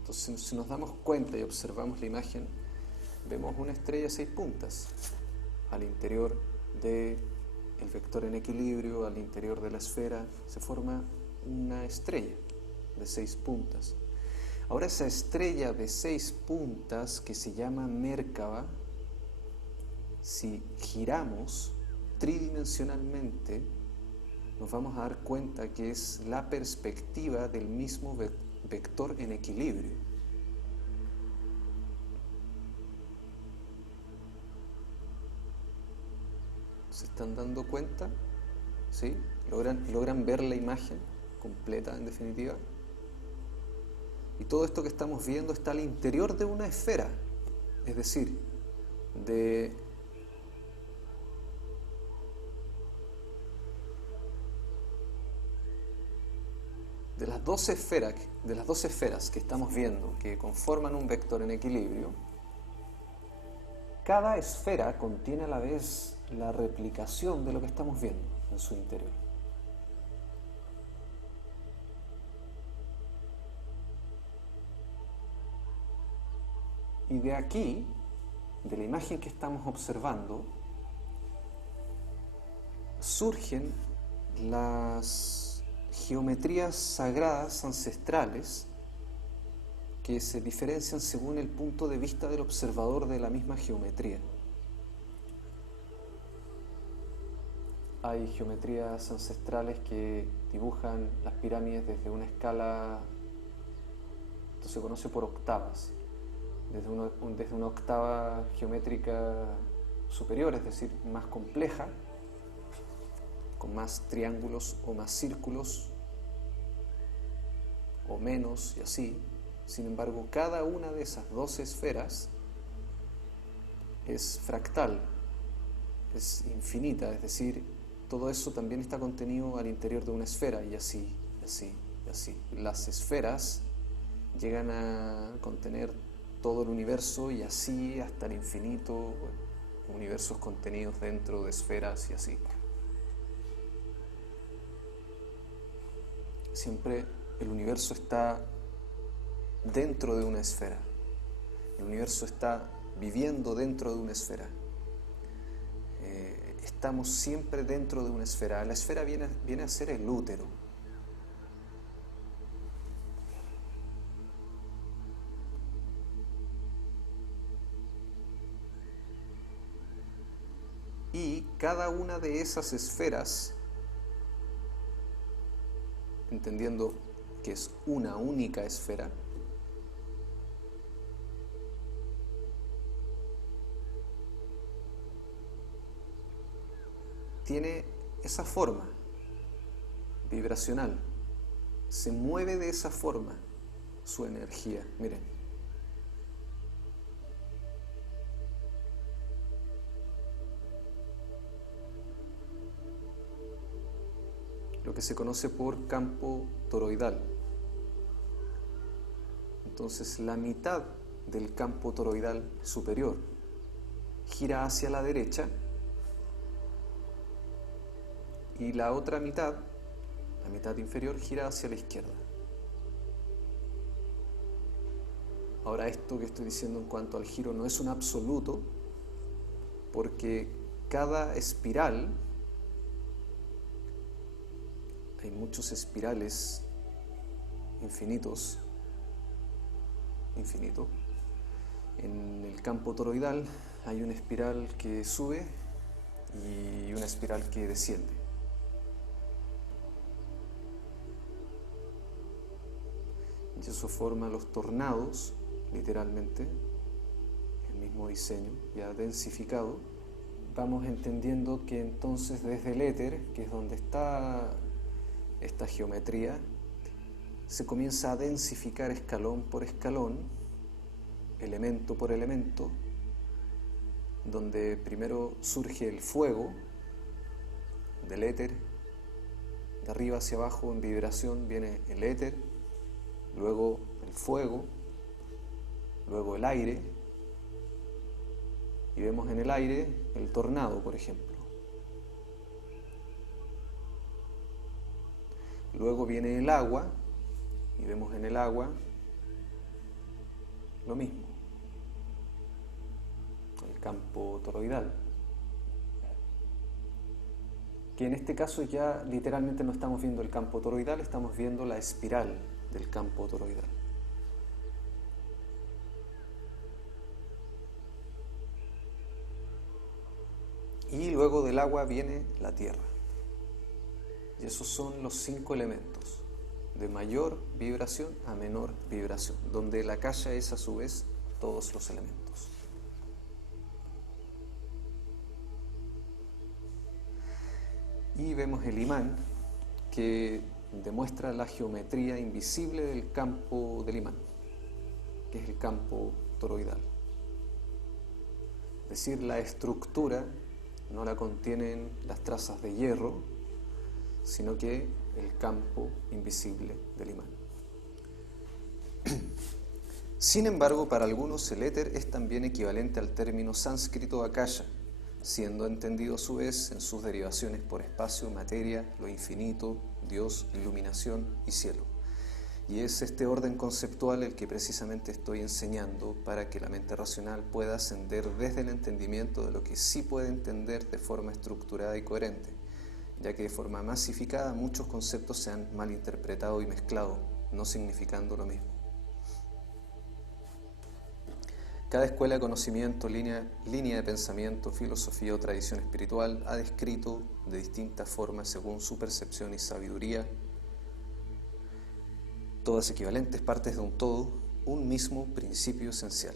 Entonces, si nos damos cuenta y observamos la imagen, vemos una estrella de 6 puntas al interior del vector en equilibrio, al interior de la esfera, se forma una estrella de 6 puntas. Ahora esa estrella de 6 puntas que se llama Mérkaba, si giramos tridimensionalmente, nos vamos a dar cuenta que es la perspectiva del mismo vector en equilibrio. ¿Se están dando cuenta? ¿Sí? ¿Logran ver la imagen completa, en definitiva? Y todo esto que estamos viendo está al interior de una esfera, es decir, de las dos esferas que estamos viendo, que conforman un vector en equilibrio. Cada esfera contiene a la vez la replicación de lo que estamos viendo en su interior. Y de aquí, de la imagen que estamos observando, surgen las geometrías sagradas ancestrales que se diferencian según el punto de vista del observador de la misma geometría. Hay geometrías ancestrales que dibujan las pirámides desde una escala, esto se conoce por octavas, desde una octava geométrica superior, es decir, más compleja, con más triángulos o más círculos, o menos, y así. Sin embargo, cada una de esas dos esferas es fractal, es infinita, es decir, todo eso también está contenido al interior de una esfera, y así, y así, y así. Las esferas llegan a contener todo el universo y así hasta el infinito, universos contenidos dentro de esferas y así. Siempre el universo está dentro de una esfera. El universo está viviendo dentro de una esfera. Estamos siempre dentro de una esfera. La esfera viene a ser el útero. Y cada una de esas esferas, entendiendo que es una única esfera, tiene esa forma vibracional, se mueve de esa forma su energía. Miren, lo que se conoce por campo toroidal. Entonces, la mitad del campo toroidal superior gira hacia la derecha y la otra mitad, la mitad inferior, gira hacia la izquierda. Ahora, esto que estoy diciendo en cuanto al giro no es un absoluto, porque cada espiral, hay muchos espirales infinitos, en el campo toroidal hay una espiral que sube y una espiral que desciende. Y eso forma los tornados, literalmente, el mismo diseño, ya densificado. Vamos entendiendo que entonces desde el éter, que es donde está esta geometría, se comienza a densificar escalón por escalón, elemento por elemento, donde primero surge el fuego del éter, de arriba hacia abajo en vibración viene el éter, luego el fuego, luego el aire, y vemos en el aire el tornado, por ejemplo. Luego viene el agua, y vemos en el agua lo mismo, el campo toroidal. Que en este caso ya literalmente no estamos viendo el campo toroidal, estamos viendo la espiral del campo toroidal. Y luego del agua viene la tierra. Y esos son los 5 elementos, de mayor vibración a menor vibración, donde la akasha es a su vez todos los elementos. Y vemos el imán, que demuestra la geometría invisible del campo del imán, que es el campo toroidal. Es decir, la estructura no la contienen las trazas de hierro, sino que el campo invisible del imán. Sin embargo, para algunos el éter es también equivalente al término sánscrito akasha, siendo entendido a su vez en sus derivaciones por espacio, materia, lo infinito, Dios, iluminación y cielo. Y es este orden conceptual el que precisamente estoy enseñando para que la mente racional pueda ascender desde el entendimiento de lo que sí puede entender de forma estructurada y coherente, ya que de forma masificada muchos conceptos se han malinterpretado y mezclado, no significando lo mismo. Cada escuela de conocimiento, línea de pensamiento, filosofía o tradición espiritual ha descrito de distintas formas según su percepción y sabiduría, todas equivalentes partes de un todo, un mismo principio esencial.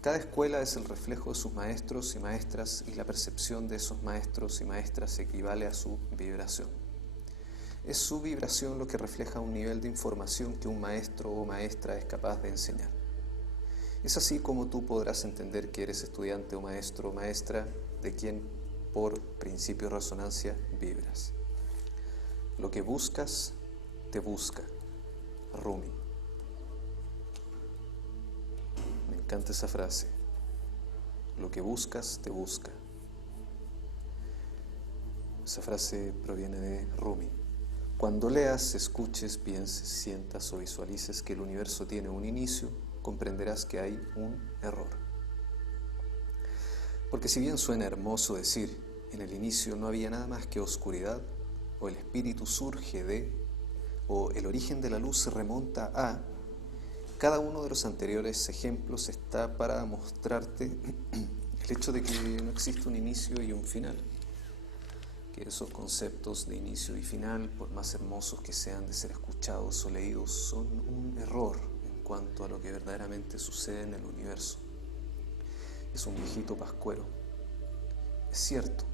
Cada escuela es el reflejo de sus maestros y maestras y la percepción de esos maestros y maestras equivale a su vibración. Es su vibración lo que refleja un nivel de información que un maestro o maestra es capaz de enseñar. Es así como tú podrás entender que eres estudiante o maestro o maestra de quien, por principio de resonancia, vibras. Lo que buscas, te busca. Rumi. Me encanta esa frase. Lo que buscas, te busca. Esa frase proviene de Rumi. Cuando leas, escuches, pienses, sientas o visualices que el universo tiene un inicio, comprenderás que hay un error. Porque si bien suena hermoso decir, en el inicio no había nada más que oscuridad, o el espíritu surge de, o el origen de la luz se remonta a, cada uno de los anteriores ejemplos está para mostrarte el hecho de que no existe un inicio y un final. Que esos conceptos de inicio y final, por más hermosos que sean de ser escuchados o leídos, son un error en cuanto a lo que verdaderamente sucede en el universo. Es un viejito pascuero. Es cierto,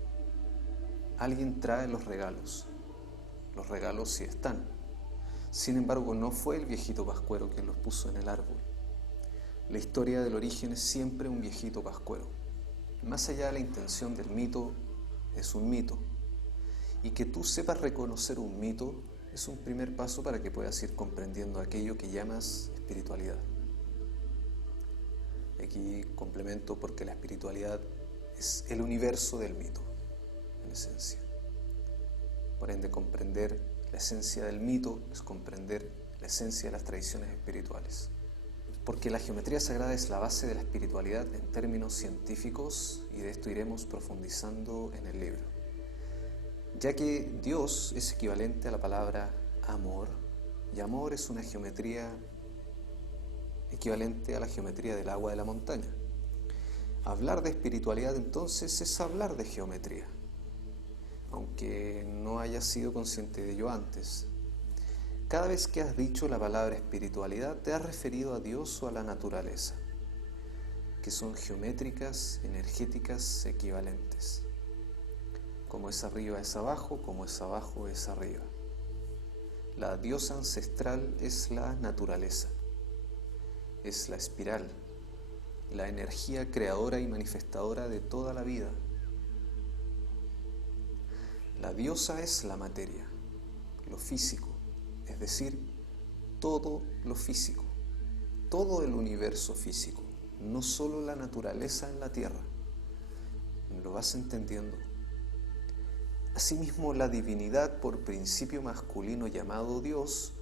alguien trae los regalos sí están. Sin embargo, no fue el viejito pascuero quien los puso en el árbol. La historia del origen es siempre un viejito pascuero. Más allá de la intención del mito, es un mito. Y que tú sepas reconocer un mito es un primer paso para que puedas ir comprendiendo aquello que llamas espiritualidad. Aquí complemento porque la espiritualidad es el universo del mito, en esencia. Por ende, comprender la esencia del mito es comprender la esencia de las tradiciones espirituales. Porque la geometría sagrada es la base de la espiritualidad en términos científicos y de esto iremos profundizando en el libro. Ya que Dios es equivalente a la palabra amor, y amor es una geometría equivalente a la geometría del agua de la montaña. Hablar de espiritualidad entonces es hablar de geometría, aunque no hayas sido consciente de ello antes. Cada vez que has dicho la palabra espiritualidad te has referido a Dios o a la naturaleza, que son geométricas, energéticas, equivalentes. Como es arriba es abajo, como es abajo es arriba. La diosa ancestral es la naturaleza, es la espiral, la energía creadora y manifestadora de toda la vida. La diosa es la materia, lo físico, es decir, todo lo físico, todo el universo físico, no solo la naturaleza en la Tierra. ¿Lo vas entendiendo? Asimismo, la divinidad por principio masculino llamado Dios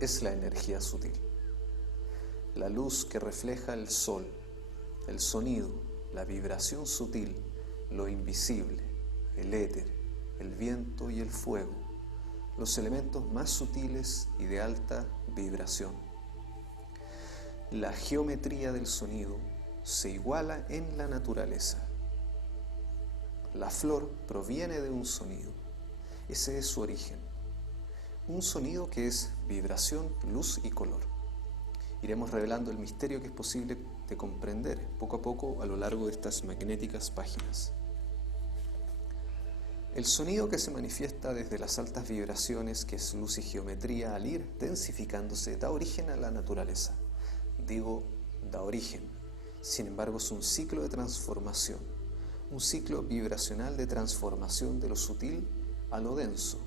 es la energía sutil, la luz que refleja el sol, el sonido, la vibración sutil, lo invisible, el éter, el viento y el fuego, los elementos más sutiles y de alta vibración. La geometría del sonido se iguala en la naturaleza. La flor proviene de un sonido, ese es su origen. Un sonido que es vibración, luz y color. Iremos revelando el misterio que es posible de comprender poco a poco a lo largo de estas magnéticas páginas. El sonido que se manifiesta desde las altas vibraciones, que es luz y geometría, al ir densificándose, da origen a la naturaleza. Digo, da origen. Sin embargo, es un ciclo de transformación, un ciclo vibracional de transformación de lo sutil a lo denso.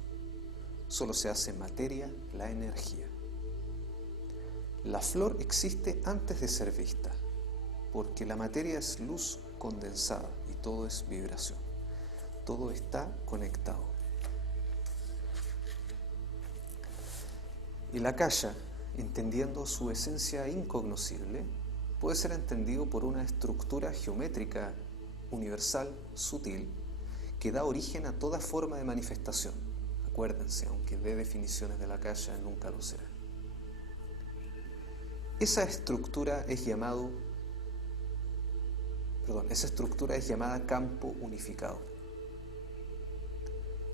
Solo se hace materia la energía. La flor existe antes de ser vista, porque la materia es luz condensada y todo es vibración. Todo está conectado. El akasha, entendiendo su esencia incognoscible, puede ser entendido por una estructura geométrica universal, sutil, que da origen a toda forma de manifestación. Acuérdense, aunque dé definiciones del akasha, nunca lo será. Esa estructura es llamada campo unificado.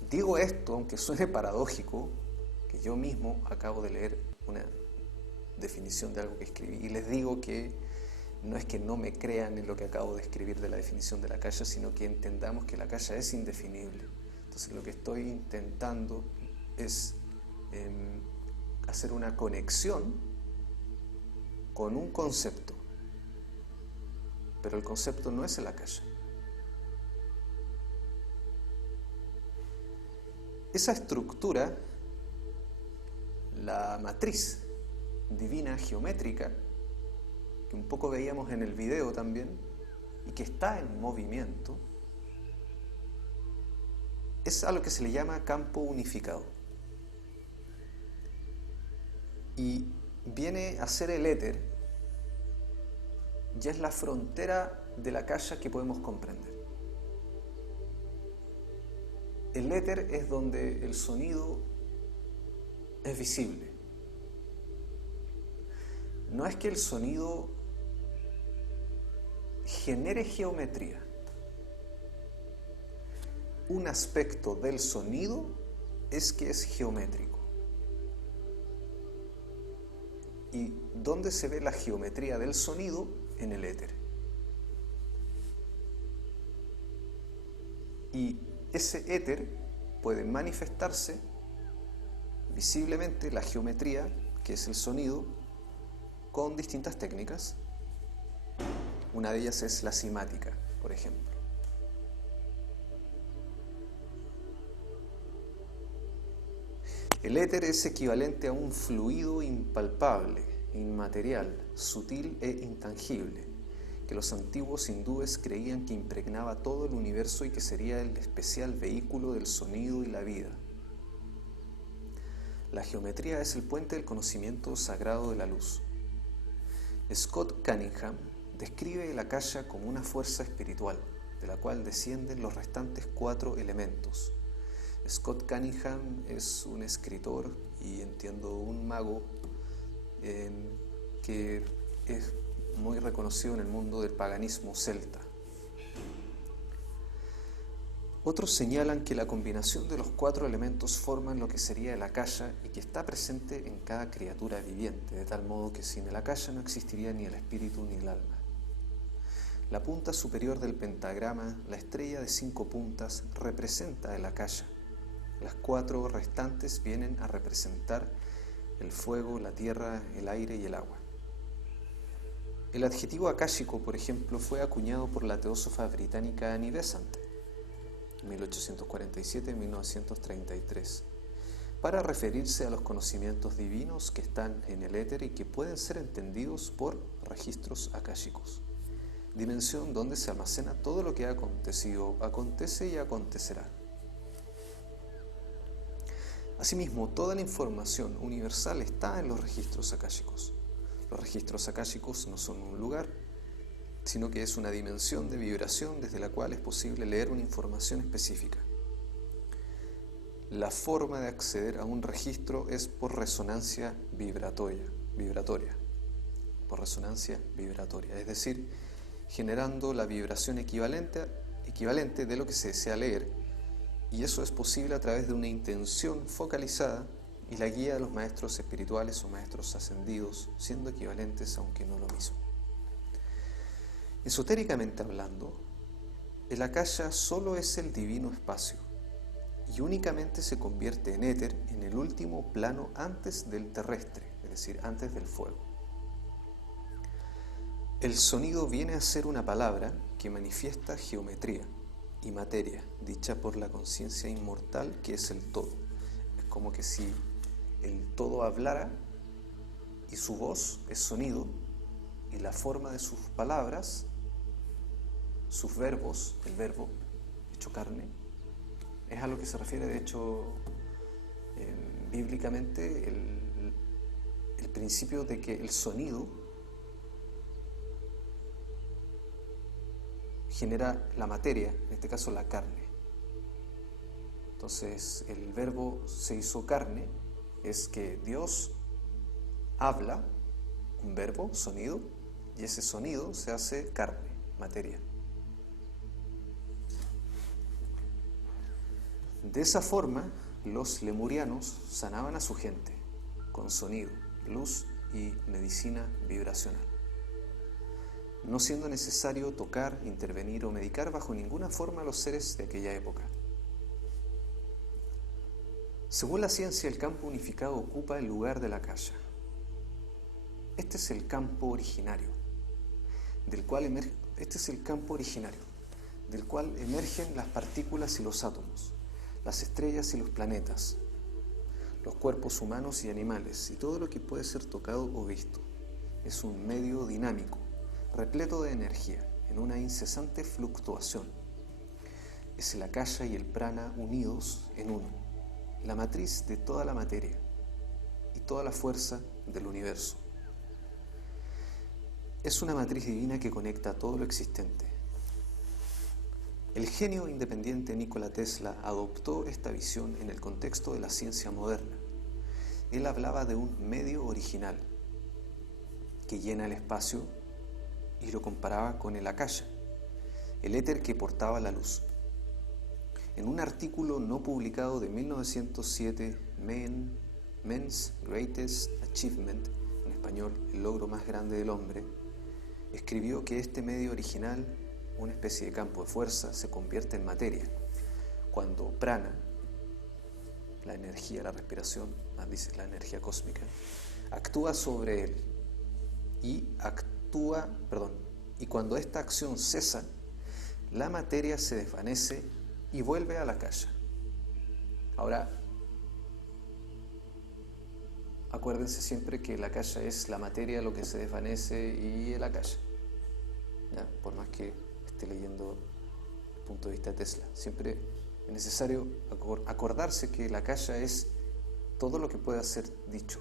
Digo esto, aunque suene paradójico, que yo mismo acabo de leer una definición de algo que escribí, y les digo que no es que no me crean en lo que acabo de escribir de la definición de la akasha, sino que entendamos que la akasha es indefinible. Entonces lo que estoy intentando es hacer una conexión con un concepto, pero el concepto no es el akasha. Esa estructura, la matriz divina geométrica, que un poco veíamos en el video también, y que está en movimiento, es a lo que se le llama campo unificado. Y viene a ser el éter, ya es la frontera de la akasha que podemos comprender. El éter es donde el sonido es visible. No es que el sonido genere geometría. Un aspecto del sonido es que es geométrico. ¿Y dónde se ve la geometría del sonido? En el éter. Y ese éter puede manifestarse visiblemente, la geometría, que es el sonido, con distintas técnicas. Una de ellas es la cimática, por ejemplo. El éter es equivalente a un fluido impalpable, inmaterial, sutil e intangible, que los antiguos hindúes creían que impregnaba todo el universo y que sería el especial vehículo del sonido y la vida. La geometría es el puente del conocimiento sagrado de la luz. Scott Cunningham describe el akasha como una fuerza espiritual, de la cual descienden los restantes 4 elementos. Scott Cunningham es un escritor y entiendo un mago que es muy reconocido en el mundo del paganismo celta. Otros señalan que la combinación de los 4 elementos forman lo que sería el akasha y que está presente en cada criatura viviente, de tal modo que sin el akasha no existiría ni el espíritu ni el alma. La punta superior del pentagrama, la estrella de 5 puntas, representa el akasha. Las 4 restantes vienen a representar el fuego, la tierra, el aire y el agua. El adjetivo akáshico, por ejemplo, fue acuñado por la teósofa británica Annie Besant, en 1847-1933, para referirse a los conocimientos divinos que están en el éter y que pueden ser entendidos por registros akáshicos, dimensión donde se almacena todo lo que ha acontecido, acontece y acontecerá. Asimismo, toda la información universal está en los registros akáshicos. Los registros akáshicos no son un lugar, sino que es una dimensión de vibración desde la cual es posible leer una información específica. La forma de acceder a un registro es por resonancia vibratoria, es decir, generando la vibración equivalente de lo que se desea leer, y eso es posible a través de una intención focalizada y la guía de los maestros espirituales o maestros ascendidos, siendo equivalentes aunque no lo mismo. Esotéricamente hablando, el akasha solo es el divino espacio y únicamente se convierte en éter en el último plano antes del terrestre, es decir, antes del fuego. El sonido viene a ser una palabra que manifiesta geometría y materia, dicha por la conciencia inmortal que es el todo. Es como que si el todo hablara y su voz es sonido y la forma de sus palabras, sus verbos, el verbo hecho carne, es a lo que se refiere, de hecho, bíblicamente, el principio de que el sonido genera la materia, en este caso la carne. Entonces, el verbo se hizo carne, es que Dios habla, un verbo, sonido, y ese sonido se hace carne, materia. De esa forma, los lemurianos sanaban a su gente con sonido, luz y medicina vibracional, no siendo necesario tocar, intervenir o medicar bajo ninguna forma a los seres de aquella época. Según la ciencia, el campo unificado ocupa el lugar del akasha. Este es el campo originario, del cual emergen las partículas y los átomos, las estrellas y los planetas, los cuerpos humanos y animales, y todo lo que puede ser tocado o visto. Es un medio dinámico, repleto de energía, en una incesante fluctuación. Es el akasha y el prana unidos en uno, la matriz de toda la materia y toda la fuerza del universo. Es una matriz divina que conecta todo lo existente. El genio independiente Nikola Tesla adoptó esta visión en el contexto de la ciencia moderna. Él hablaba de un medio original que llena el espacio y lo comparaba con el akasha, el éter que portaba la luz. En un artículo no publicado de 1907, Man's Greatest Achievement, en español, el logro más grande del hombre, escribió que este medio original, una especie de campo de fuerza, se convierte en materia cuando prana, la energía, la respiración, dice la energía cósmica, actúa sobre él y cuando esta acción cesa, la materia se desvanece y vuelve al akasha. Ahora, acuérdense siempre que el akasha es la materia lo que se desvanece y el akasha, ¿ya? Por más que esté leyendo el punto de vista de Tesla, siempre es necesario acordarse que el akasha es todo lo que pueda ser dicho,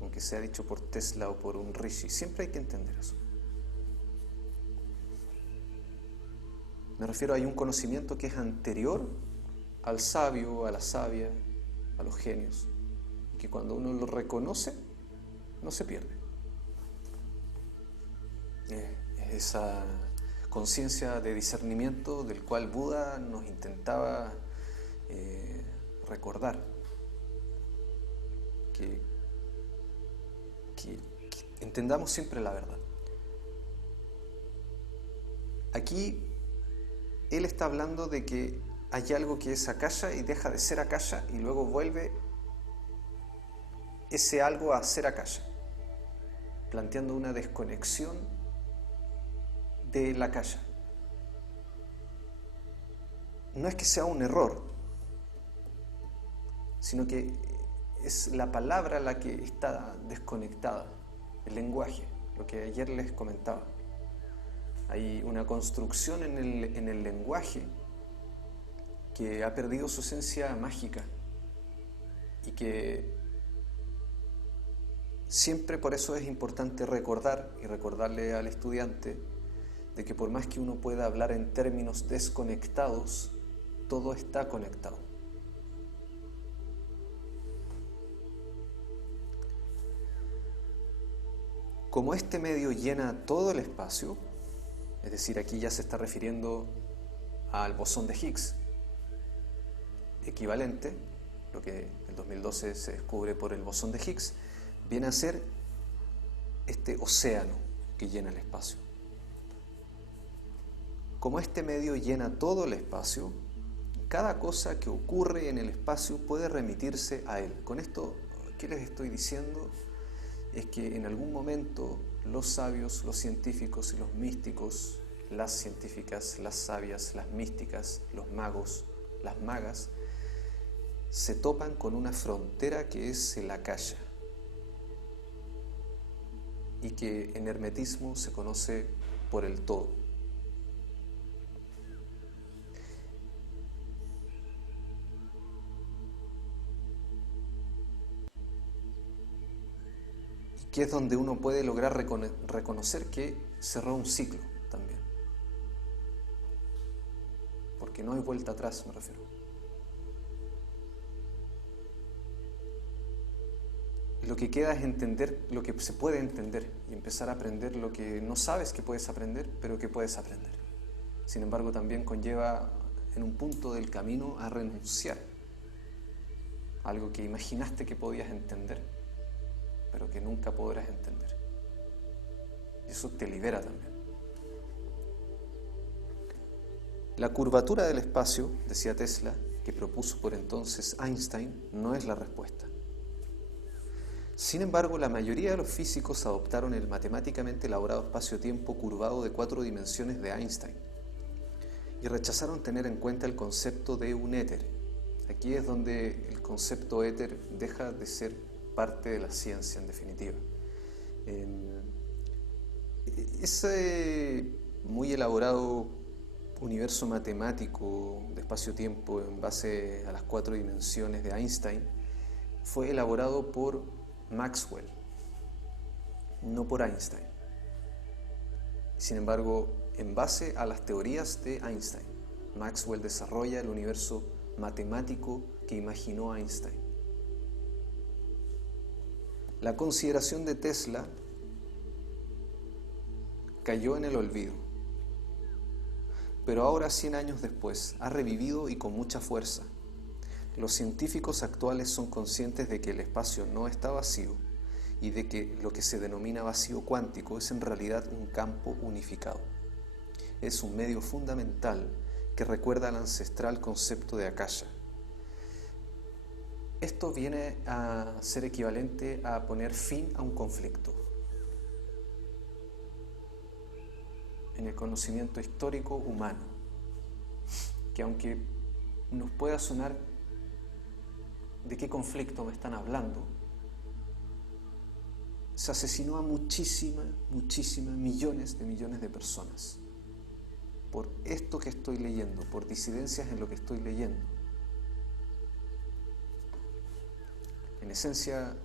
aunque sea dicho por Tesla o por un rishi. Siempre hay que entender eso. Me refiero, hay un conocimiento que es anterior al sabio, a la sabia, a los genios, y que cuando uno lo reconoce, no se pierde. Es esa conciencia de discernimiento del cual Buda nos intentaba recordar, que entendamos siempre la verdad. Aquí él está hablando de que hay algo que es akasha y deja de ser akasha y luego vuelve ese algo a ser akasha, planteando una desconexión del akasha. No es que sea un error, sino que es la palabra la que está desconectada, el lenguaje, lo que ayer les comentaba. Hay una construcción en el lenguaje que ha perdido su esencia mágica y que siempre por eso es importante recordar y recordarle al estudiante de que por más que uno pueda hablar en términos desconectados, todo está conectado. Como este medio llena todo el espacio, es decir, aquí ya se está refiriendo al bosón de Higgs, equivalente, lo que en el 2012 se descubre por el bosón de Higgs, viene a ser este océano que llena el espacio. Como este medio llena todo el espacio, cada cosa que ocurre en el espacio puede remitirse a él. Con esto, ¿qué les estoy diciendo? Es que en algún momento los sabios, los científicos y los místicos, las científicas, las sabias, las místicas, los magos, las magas, se topan con una frontera que es el akasha y que en hermetismo se conoce por el todo. Y que es donde uno puede lograr reconocer que cerró un ciclo también. Porque no hay vuelta atrás, me refiero. Lo que queda es entender lo que se puede entender y empezar a aprender lo que no sabes que puedes aprender, pero que puedes aprender. Sin embargo, también conlleva en un punto del camino a renunciar a algo que imaginaste que podías entender, pero que nunca podrás entender. Y eso te libera también. La curvatura del espacio, decía Tesla, que propuso por entonces Einstein, no es la respuesta. Sin embargo, la mayoría de los físicos adoptaron el matemáticamente elaborado espacio-tiempo curvado de 4 dimensiones de Einstein y rechazaron tener en cuenta el concepto de un éter. Aquí es donde el concepto éter deja de ser parte de la ciencia, en definitiva. Ese muy elaborado universo matemático de espacio-tiempo en base a las 4 dimensiones de Einstein fue elaborado por Maxwell, no por Einstein. Sin embargo, en base a las teorías de Einstein, Maxwell desarrolla el universo matemático que imaginó Einstein. La consideración de Tesla cayó en el olvido, pero ahora, 100 años después, ha revivido y con mucha fuerza. Los científicos actuales son conscientes de que el espacio no está vacío y de que lo que se denomina vacío cuántico es en realidad un campo unificado. Es un medio fundamental que recuerda al ancestral concepto de akasha. Esto viene a ser equivalente a poner fin a un conflicto. En el conocimiento histórico humano, que aunque nos pueda sonar ¿de qué conflicto me están hablando? Se asesinó a muchísimas, millones de personas por esto que estoy leyendo, por disidencias en lo que estoy leyendo. En esencia,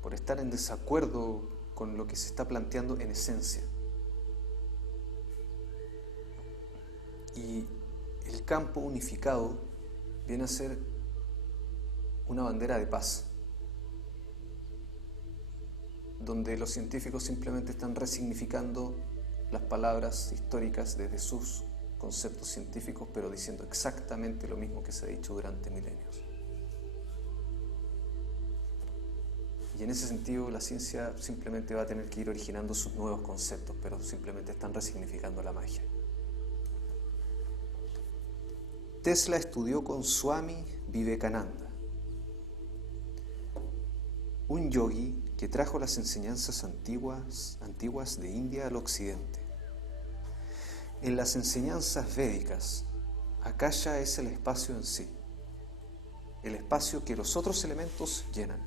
por estar en desacuerdo con lo que se está planteando en esencia. Y el campo unificado viene a ser una bandera de paz, donde los científicos simplemente están resignificando las palabras históricas desde sus conceptos científicos, pero diciendo exactamente lo mismo que se ha dicho durante milenios. Y en ese sentido la ciencia simplemente va a tener que ir originando sus nuevos conceptos, pero simplemente están resignificando la magia. Tesla estudió con Swami Vivekananda, un yogi que trajo las enseñanzas antiguas de India al occidente. En las enseñanzas védicas, akasha es el espacio en sí. el espacio que los otros elementos llenan,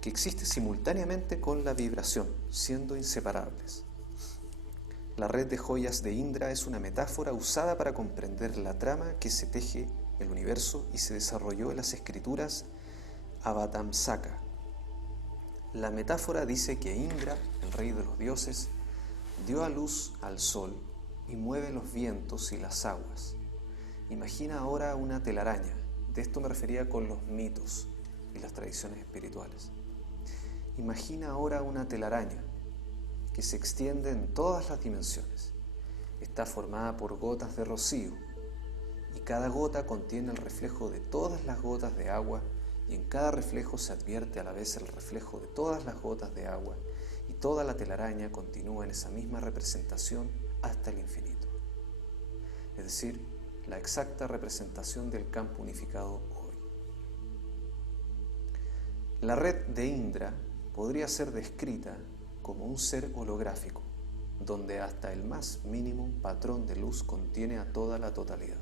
que existe simultáneamente con la vibración, siendo inseparables. La red de joyas de Indra es una metáfora usada para comprender la trama que se teje el universo y se desarrolló en las escrituras Avatamsaka. La metáfora dice que Indra, el rey de los dioses, dio a luz al sol y mueve los vientos y las aguas. Imagina ahora una telaraña. De esto me refería con los mitos y las tradiciones espirituales. Imagina ahora una telaraña que se extiende en todas las dimensiones. Está formada por gotas de rocío y cada gota contiene el reflejo de todas las gotas de agua y en cada reflejo se advierte a la vez el reflejo de todas las gotas de agua y toda la telaraña continúa en esa misma representación hasta el infinito. Es decir, la exacta representación del campo unificado hoy. La red de Indra podría ser descrita como un ser holográfico, donde hasta el más mínimo patrón de luz contiene a toda la totalidad.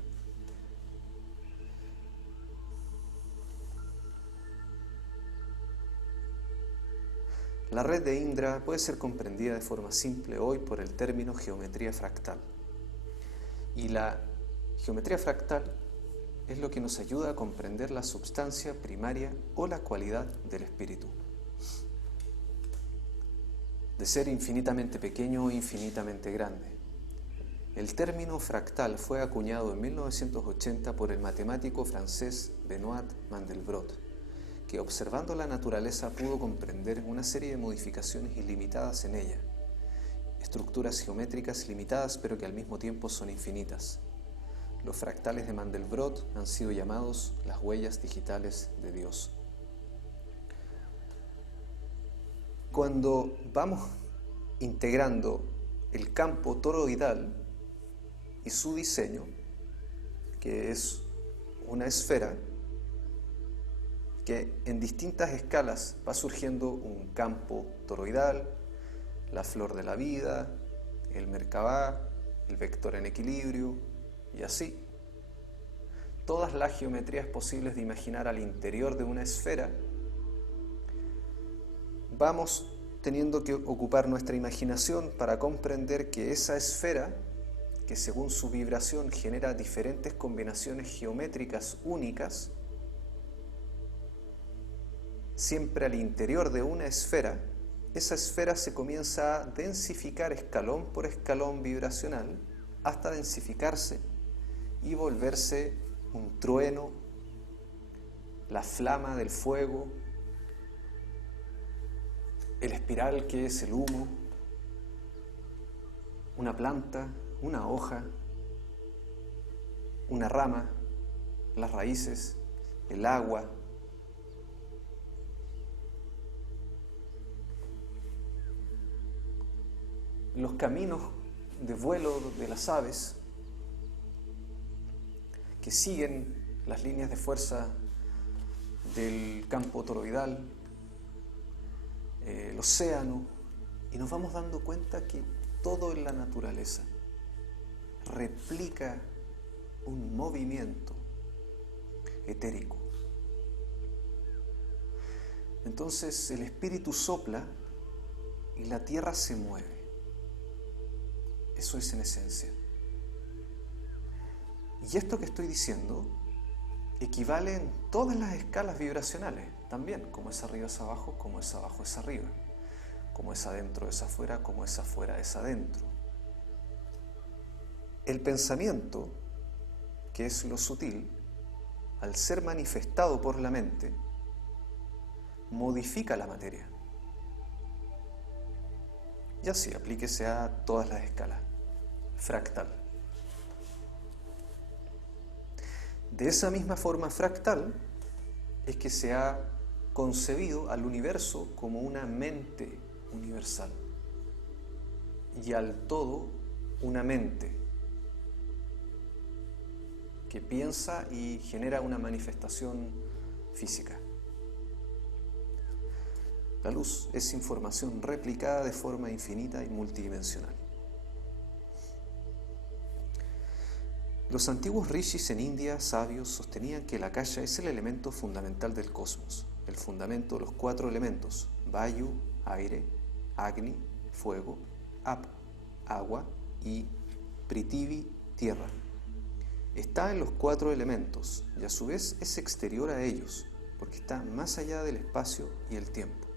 La red de Indra puede ser comprendida de forma simple hoy por el término geometría fractal. Y la geometría fractal es lo que nos ayuda a comprender la substancia primaria o la cualidad del espíritu. De ser infinitamente pequeño o infinitamente grande. El término fractal fue acuñado en 1980 por el matemático francés Benoit Mandelbrot, que observando la naturaleza pudo comprender una serie de modificaciones ilimitadas en ella, estructuras geométricas limitadas pero que al mismo tiempo son infinitas. Los fractales de Mandelbrot han sido llamados las huellas digitales de Dios. Cuando vamos integrando el campo toroidal y su diseño, que es una esfera, que en distintas escalas va surgiendo un campo toroidal, la flor de la vida, el Merkabah, el vector en equilibrio, y así. Todas las geometrías posibles de imaginar al interior de una esfera, vamos teniendo que ocupar nuestra imaginación para comprender que esa esfera, que según su vibración genera diferentes combinaciones geométricas únicas, siempre al interior de una esfera, esa esfera se comienza a densificar escalón por escalón vibracional hasta densificarse y volverse un trueno, la flama del fuego, el espiral que es el humo, una planta, una hoja, una rama, las raíces, el agua. Los caminos de vuelo de las aves que siguen las líneas de fuerza del campo toroidal, el océano, y nos vamos dando cuenta que todo en la naturaleza replica un movimiento etérico. Entonces el espíritu sopla y la tierra se mueve. Eso es en esencia. Y esto que estoy diciendo equivale en todas las escalas vibracionales, también, como es arriba es abajo, como es abajo es arriba, como es adentro es afuera, como es afuera es adentro. El pensamiento, que es lo sutil, al ser manifestado por la mente, modifica la materia. Y así, aplíquese a todas las escalas. Fractal. De esa misma forma fractal es que se ha concebido al universo como una mente universal y al todo una mente que piensa y genera una manifestación física. La luz es información replicada de forma infinita y multidimensional. Los antiguos rishis en India, sabios, sostenían que el akasha es el elemento fundamental del cosmos, el fundamento de los 4 elementos: Vayu, aire; Agni, fuego; Ap, agua; y Prithvi, tierra. Está en los 4 elementos y a su vez es exterior a ellos, porque está más allá del espacio y el tiempo.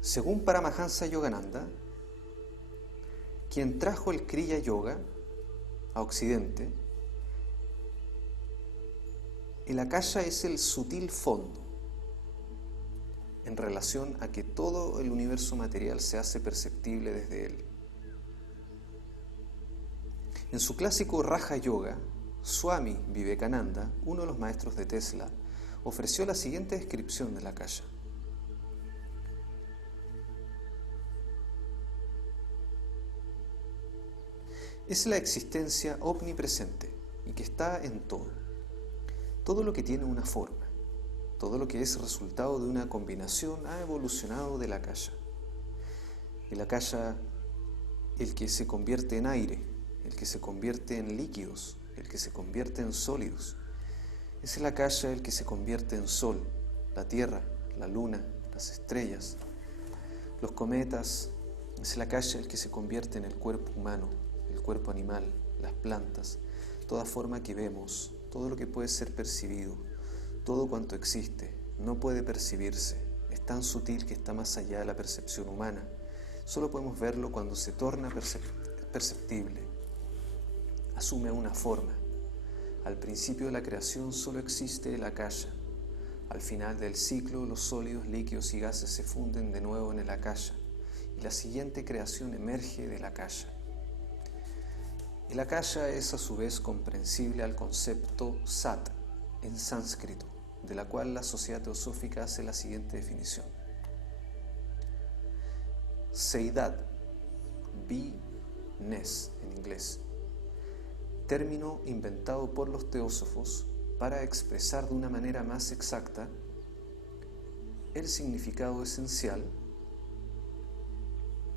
Según Paramahansa Yogananda, quien trajo el Kriya Yoga a Occidente, el akasha es el sutil fondo en relación a que todo el universo material se hace perceptible desde él. En su clásico Raja Yoga, Swami Vivekananda, uno de los maestros de Tesla, ofreció la siguiente descripción del akasha. Es la existencia omnipresente y que está en todo. Todo lo que tiene una forma, todo lo que es resultado de una combinación ha evolucionado del akasha. El akasha, el que se convierte en aire, el que se convierte en líquidos, el que se convierte en sólidos. Es el akasha el que se convierte en sol, la tierra, la luna, las estrellas, los cometas. Es el akasha el que se convierte en el cuerpo humano, el cuerpo animal, las plantas, toda forma que vemos, todo lo que puede ser percibido, todo cuanto existe, no puede percibirse, es tan sutil que está más allá de la percepción humana. Solo podemos verlo cuando se torna perceptible, asume una forma. Al principio de la creación solo existe el akasha. Al final del ciclo, los sólidos, líquidos y gases se funden de nuevo en el akasha y la siguiente creación emerge del akasha. El akasha es a su vez comprensible al concepto sat en sánscrito, de la cual la Sociedad Teosófica hace la siguiente definición. Seidad, bi-nes en inglés, término inventado por los teósofos para expresar de una manera más exacta el significado esencial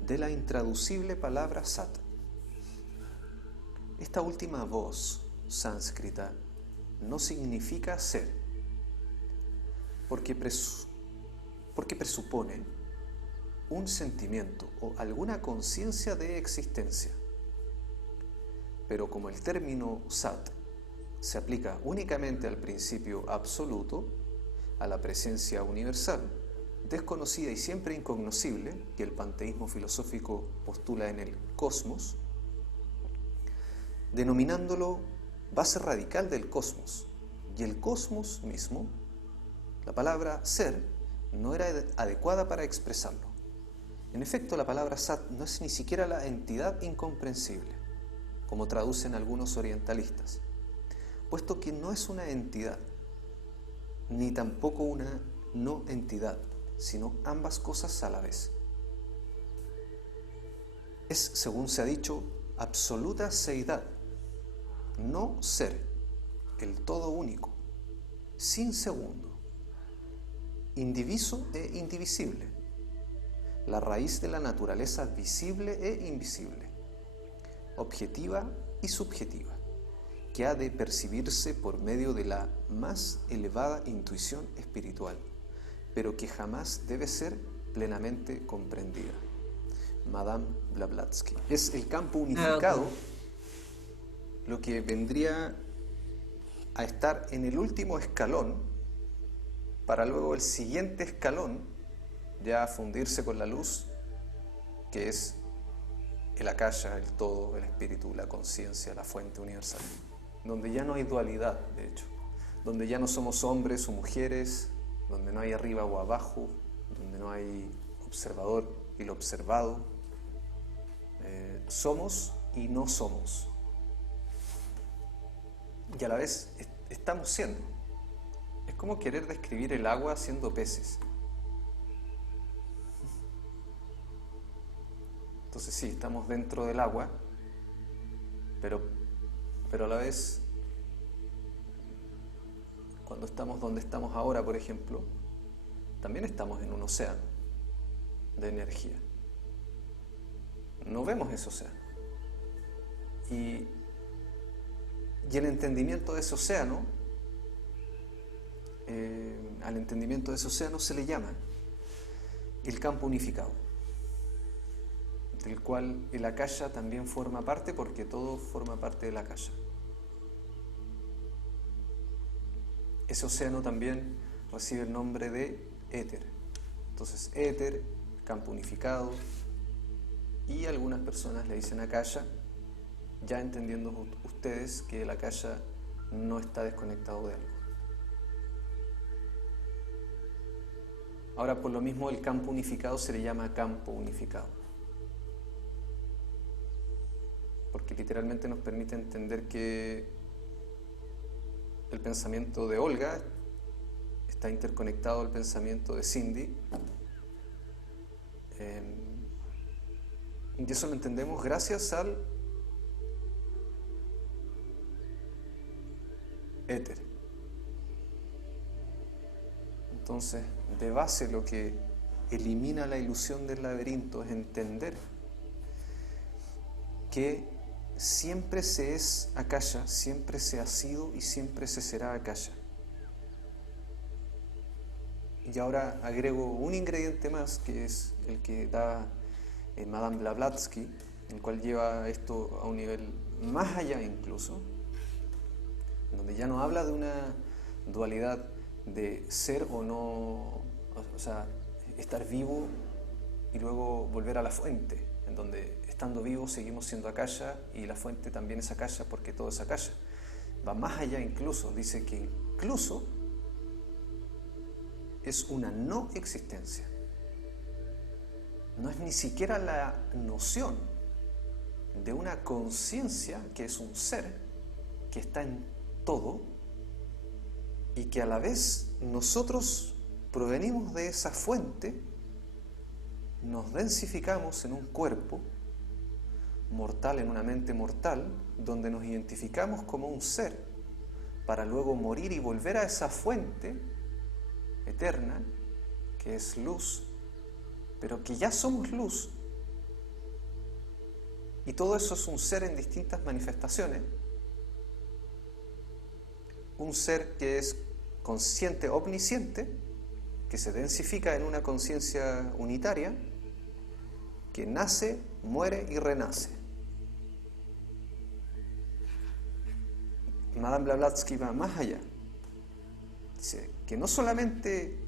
de la intraducible palabra sat. Esta última voz sánscrita no significa ser, porque presupone un sentimiento o alguna conciencia de existencia. Pero como el término sat se aplica únicamente al principio absoluto, a la presencia universal, desconocida y siempre incognoscible, que el panteísmo filosófico postula en el cosmos, denominándolo base radical del cosmos, y el cosmos mismo, la palabra ser no era adecuada para expresarlo. En efecto, la palabra sat no es ni siquiera la entidad incomprensible, como traducen algunos orientalistas, puesto que no es una entidad, ni tampoco una no entidad, sino ambas cosas a la vez. Es, según se ha dicho, absoluta seidad, no ser, el todo único, sin segundo, indiviso e indivisible, la raíz de la naturaleza visible e invisible, objetiva y subjetiva, que ha de percibirse por medio de la más elevada intuición espiritual, pero que jamás debe ser plenamente comprendida. Madame Blavatsky. Es el campo unificado, lo que vendría a estar en el último escalón, para luego el siguiente escalón ya fundirse con la luz, que es el akasha, el todo, el espíritu, la conciencia, la fuente universal, donde ya no hay dualidad, de hecho, donde ya no somos hombres o mujeres, donde no hay arriba o abajo, donde no hay observador y lo observado, somos y no somos, y a la vez estamos siendo. Es como querer describir el agua siendo peces. Entonces sí, estamos dentro del agua, pero a la vez, cuando estamos donde estamos ahora, por ejemplo, también estamos en un océano de energía. No vemos ese océano. Y el entendimiento de ese océano, al entendimiento de ese océano se le llama el campo unificado, del cual el Akasha también forma parte, porque todo forma parte del Akasha. Ese océano también recibe el nombre de éter. Entonces, éter, campo unificado, y algunas personas le dicen Akasha, ya entendiendo ustedes que el Akasha no está desconectado de algo. Ahora, por lo mismo, el campo unificado se le llama campo unificado, porque literalmente nos permite entender que el pensamiento de Olga está interconectado al pensamiento de Cindy, y eso lo entendemos gracias al éter. Entonces, de base, lo que elimina la ilusión del laberinto es entender que siempre se es Akasha, siempre se ha sido y siempre se será Akasha. Y ahora agrego un ingrediente más, que es el que da Madame Blavatsky, el cual lleva esto a un nivel más allá incluso, donde ya no habla de una dualidad de ser o no, o sea, estar vivo y luego volver a la fuente, en donde estando vivos seguimos siendo Akasha y la fuente también es Akasha porque todo es Akasha. Va más allá incluso, dice que incluso es una no existencia. No es ni siquiera la noción de una conciencia que es un ser que está en todo y que a la vez nosotros provenimos de esa fuente, nos densificamos en un cuerpo mortal, en una mente mortal, donde nos identificamos como un ser, para luego morir y volver a esa fuente eterna, que es luz, pero que ya somos luz. Y todo eso es un ser en distintas manifestaciones, un ser que es consciente, omnisciente, que se densifica en una conciencia unitaria, que nace, muere y renace. Madame Blavatsky va más allá. Dice que no solamente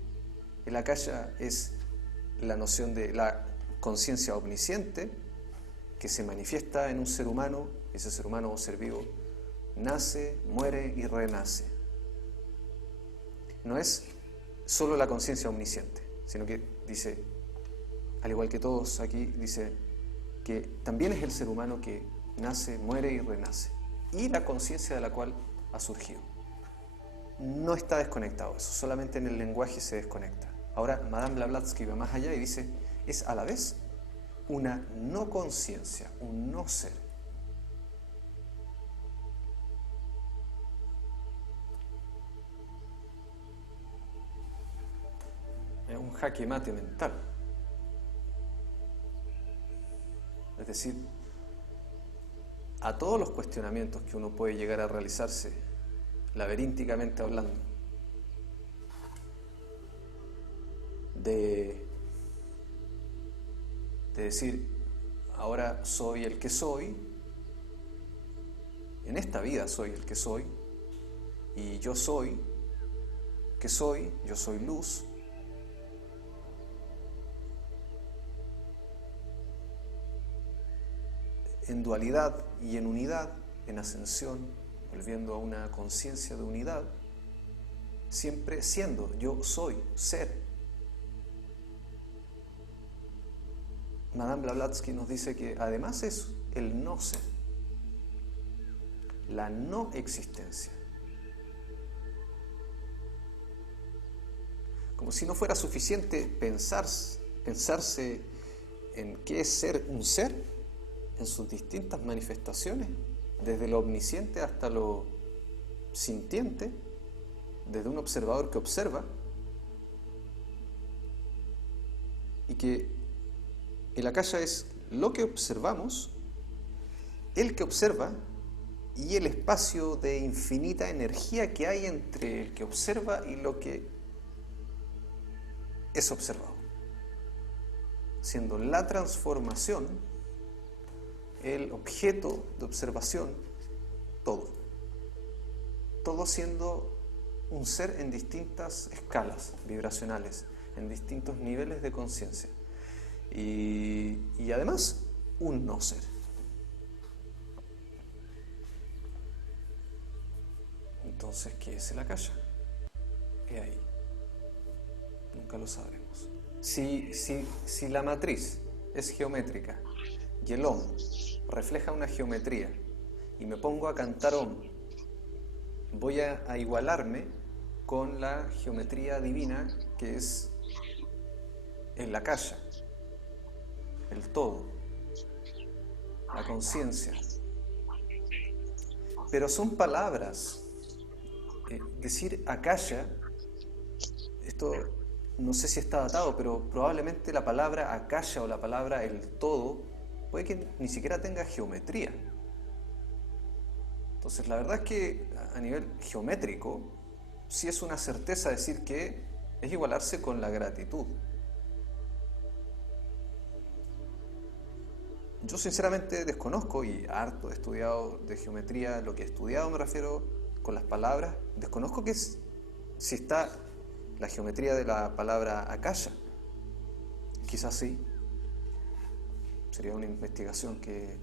el Akasha es la noción de la conciencia omnisciente que se manifiesta en un ser humano, ese ser humano o ser vivo nace, muere y renace. No es solo la conciencia omnisciente, sino que dice, al igual que todos aquí, dice que también es el ser humano que nace, muere y renace, y la conciencia de la cual ha surgido. No está desconectado eso, solamente en el lenguaje se desconecta. Ahora, Madame Blavatsky va más allá y dice, es a la vez una no conciencia, un no ser. Es un jaque mate mental. Es decir, a todos los cuestionamientos que uno puede llegar a realizarse, laberínticamente hablando, de decir, ahora soy el que soy, en esta vida soy el que soy, y yo soy, que soy, yo soy luz. En dualidad y en unidad, en ascensión, volviendo a una conciencia de unidad, siempre siendo, yo soy, ser. Madame Blavatsky nos dice que además es el no ser, la no existencia. Como si no fuera suficiente pensarse en qué es ser un ser, en sus distintas manifestaciones, desde lo omnisciente hasta lo sintiente, desde un observador que observa, y que el Akasha es lo que observamos el que observa y el espacio de infinita energía que hay entre el que observa y lo que es observado, siendo la transformación el objeto de observación, todo siendo un ser en distintas escalas vibracionales, en distintos niveles de conciencia y además un no ser. Entonces, ¿qué es el akasha? He ahí. Nunca lo sabremos. Si la matriz es geométrica y el Om refleja una geometría y me pongo a cantar Om, voy a igualarme con la geometría divina que es el akasha, el todo, la conciencia. Pero son palabras. Decir akasha, esto no sé si está datado, pero probablemente la palabra akasha o la palabra el todo puede que ni siquiera tenga geometría. Entonces la verdad es que a nivel geométrico sí es una certeza decir que es igualarse con la gratitud. Yo sinceramente desconozco, y harto he estudiado de geometría, lo que he estudiado me refiero con las palabras, desconozco si está la geometría de la palabra akasha. Quizás sí, sería una investigación que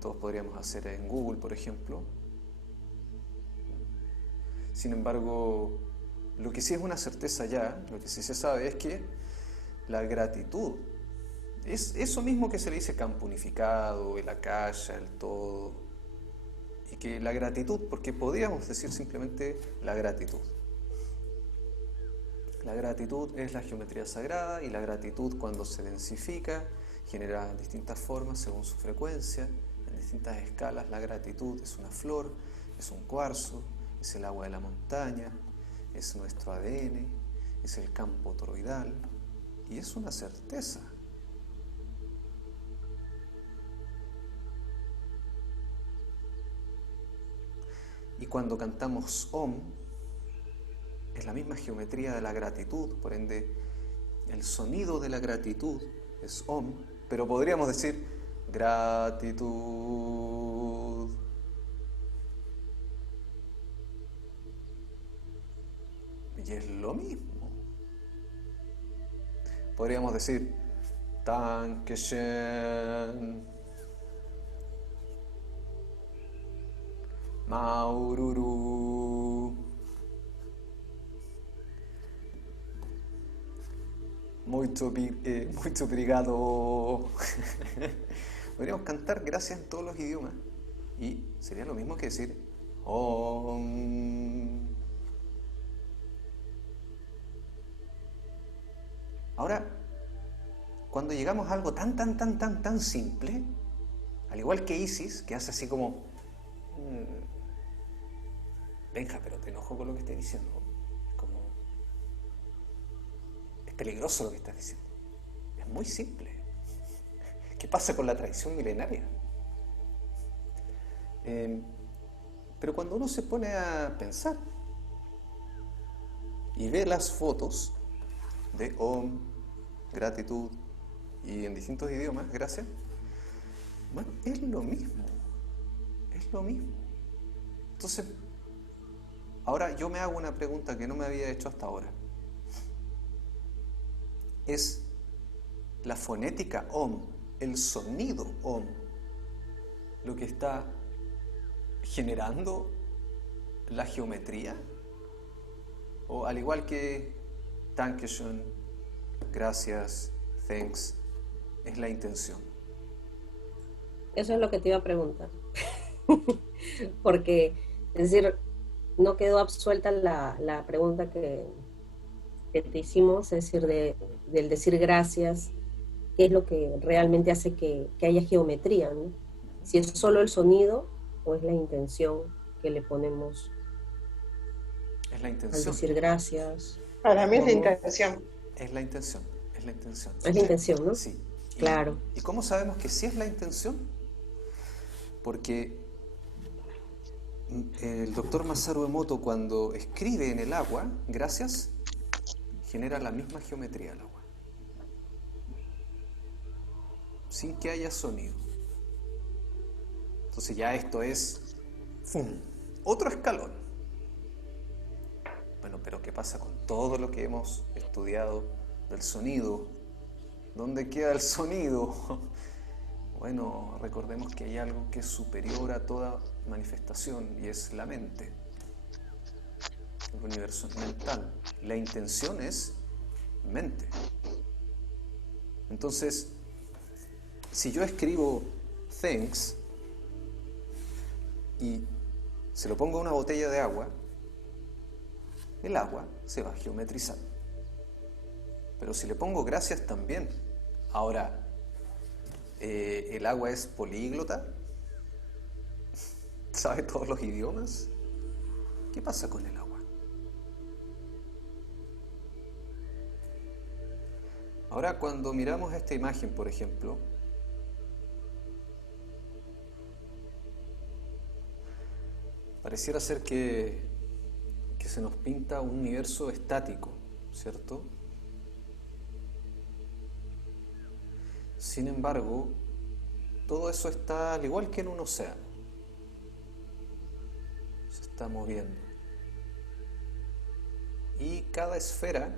todos podríamos hacer en Google, por ejemplo. Sin embargo, lo que sí es una certeza ya, lo que sí se sabe es que la gratitud es eso mismo que se le dice campo unificado, el akasha, el todo, y que la gratitud, porque podríamos decir simplemente la gratitud. La gratitud es la geometría sagrada, y la gratitud, cuando se densifica, genera distintas formas según su frecuencia, en distintas escalas. La gratitud es una flor, es un cuarzo, es el agua de la montaña, es nuestro ADN, es el campo toroidal, y es una certeza. Y cuando cantamos Om, es la misma geometría de la gratitud, por ende el sonido de la gratitud es Om, pero podríamos decir gratitud. Y es lo mismo. Podríamos decir Dankeschön, Maururu, muito obrigado. Podríamos cantar gracias en todos los idiomas y sería lo mismo que decir Om. Ahora, cuando llegamos a algo tan simple, al igual que Isis, que hace así como Benja, pero te enojo con lo que estoy diciendo. Es peligroso lo que estás diciendo. Es muy simple. ¿Qué pasa con la tradición milenaria? Pero cuando uno se pone a pensar y ve las fotos de Om, gratitud y en distintos idiomas, gracias, bueno, es lo mismo. Es lo mismo. Entonces, ahora yo me hago una pregunta que no me había hecho hasta ahora. ¿Es la fonética Om, el sonido Om, lo que está generando la geometría? O al igual que Dankeschön, gracias, thanks, es la intención? Eso es lo que te iba a preguntar. Porque, es decir, no quedó absuelta la pregunta que te hicimos, es decir, del decir gracias, qué es lo que realmente hace que haya geometría, ¿no? Si es solo el sonido o es la intención que le ponemos. Es la intención. Al decir gracias. Para mí es la intención. Es la intención, es la intención. Es la intención, ¿no? Sí. Claro. ¿Y cómo sabemos que sí es la intención? Porque el doctor Masaru Emoto, cuando escribe en el agua, gracias, genera la misma geometría el agua, sin que haya sonido. Entonces ya esto es ¡fum! Otro escalón. Bueno, pero ¿qué pasa con todo lo que hemos estudiado del sonido? ¿Dónde queda el sonido? Bueno, recordemos que hay algo que es superior a toda manifestación y es la mente. El universo es mental. La intención es mente. Entonces, si yo escribo thanks y se lo pongo a una botella de agua, el agua se va a geometrizar. Pero si le pongo gracias también. Ahora, ¿el agua es políglota? ¿Sabe todos los idiomas? ¿Qué pasa con el agua? Ahora, cuando miramos esta imagen, por ejemplo, pareciera ser que se nos pinta un universo estático, ¿cierto? Sin embargo, todo eso está al igual que en un océano. Se está moviendo. Y cada esfera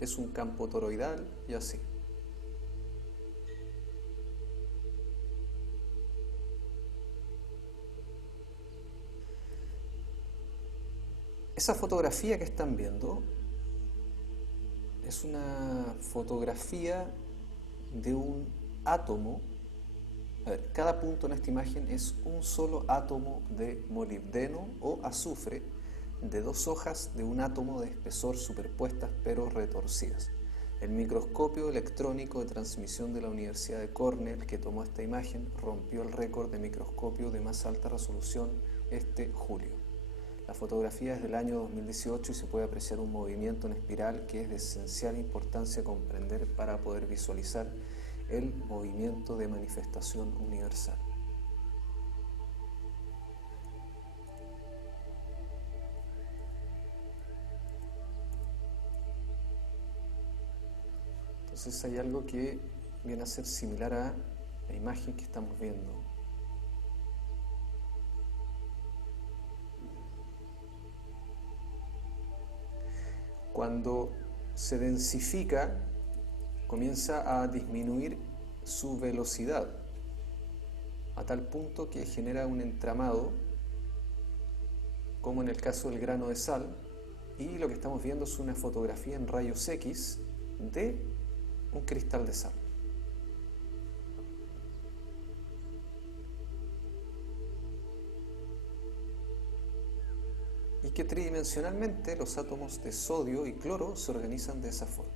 es un campo toroidal y así. Esa fotografía que están viendo es una fotografía de un átomo. A ver, cada punto en esta imagen es un solo átomo de molibdeno o azufre de dos hojas de un átomo de espesor superpuestas pero retorcidas. El microscopio electrónico de transmisión de la Universidad de Cornell, que tomó esta imagen, rompió el récord de microscopio de más alta resolución este julio. La fotografía es del año 2018 y se puede apreciar un movimiento en espiral que es de esencial importancia comprender para poder visualizar el movimiento de manifestación universal. Entonces hay algo que viene a ser similar a la imagen que estamos viendo. Cuando se densifica, comienza a disminuir su velocidad a tal punto que genera un entramado, como en el caso del grano de sal, y lo que estamos viendo es una fotografía en rayos X de un cristal de sal. Y que tridimensionalmente los átomos de sodio y cloro se organizan de esa forma.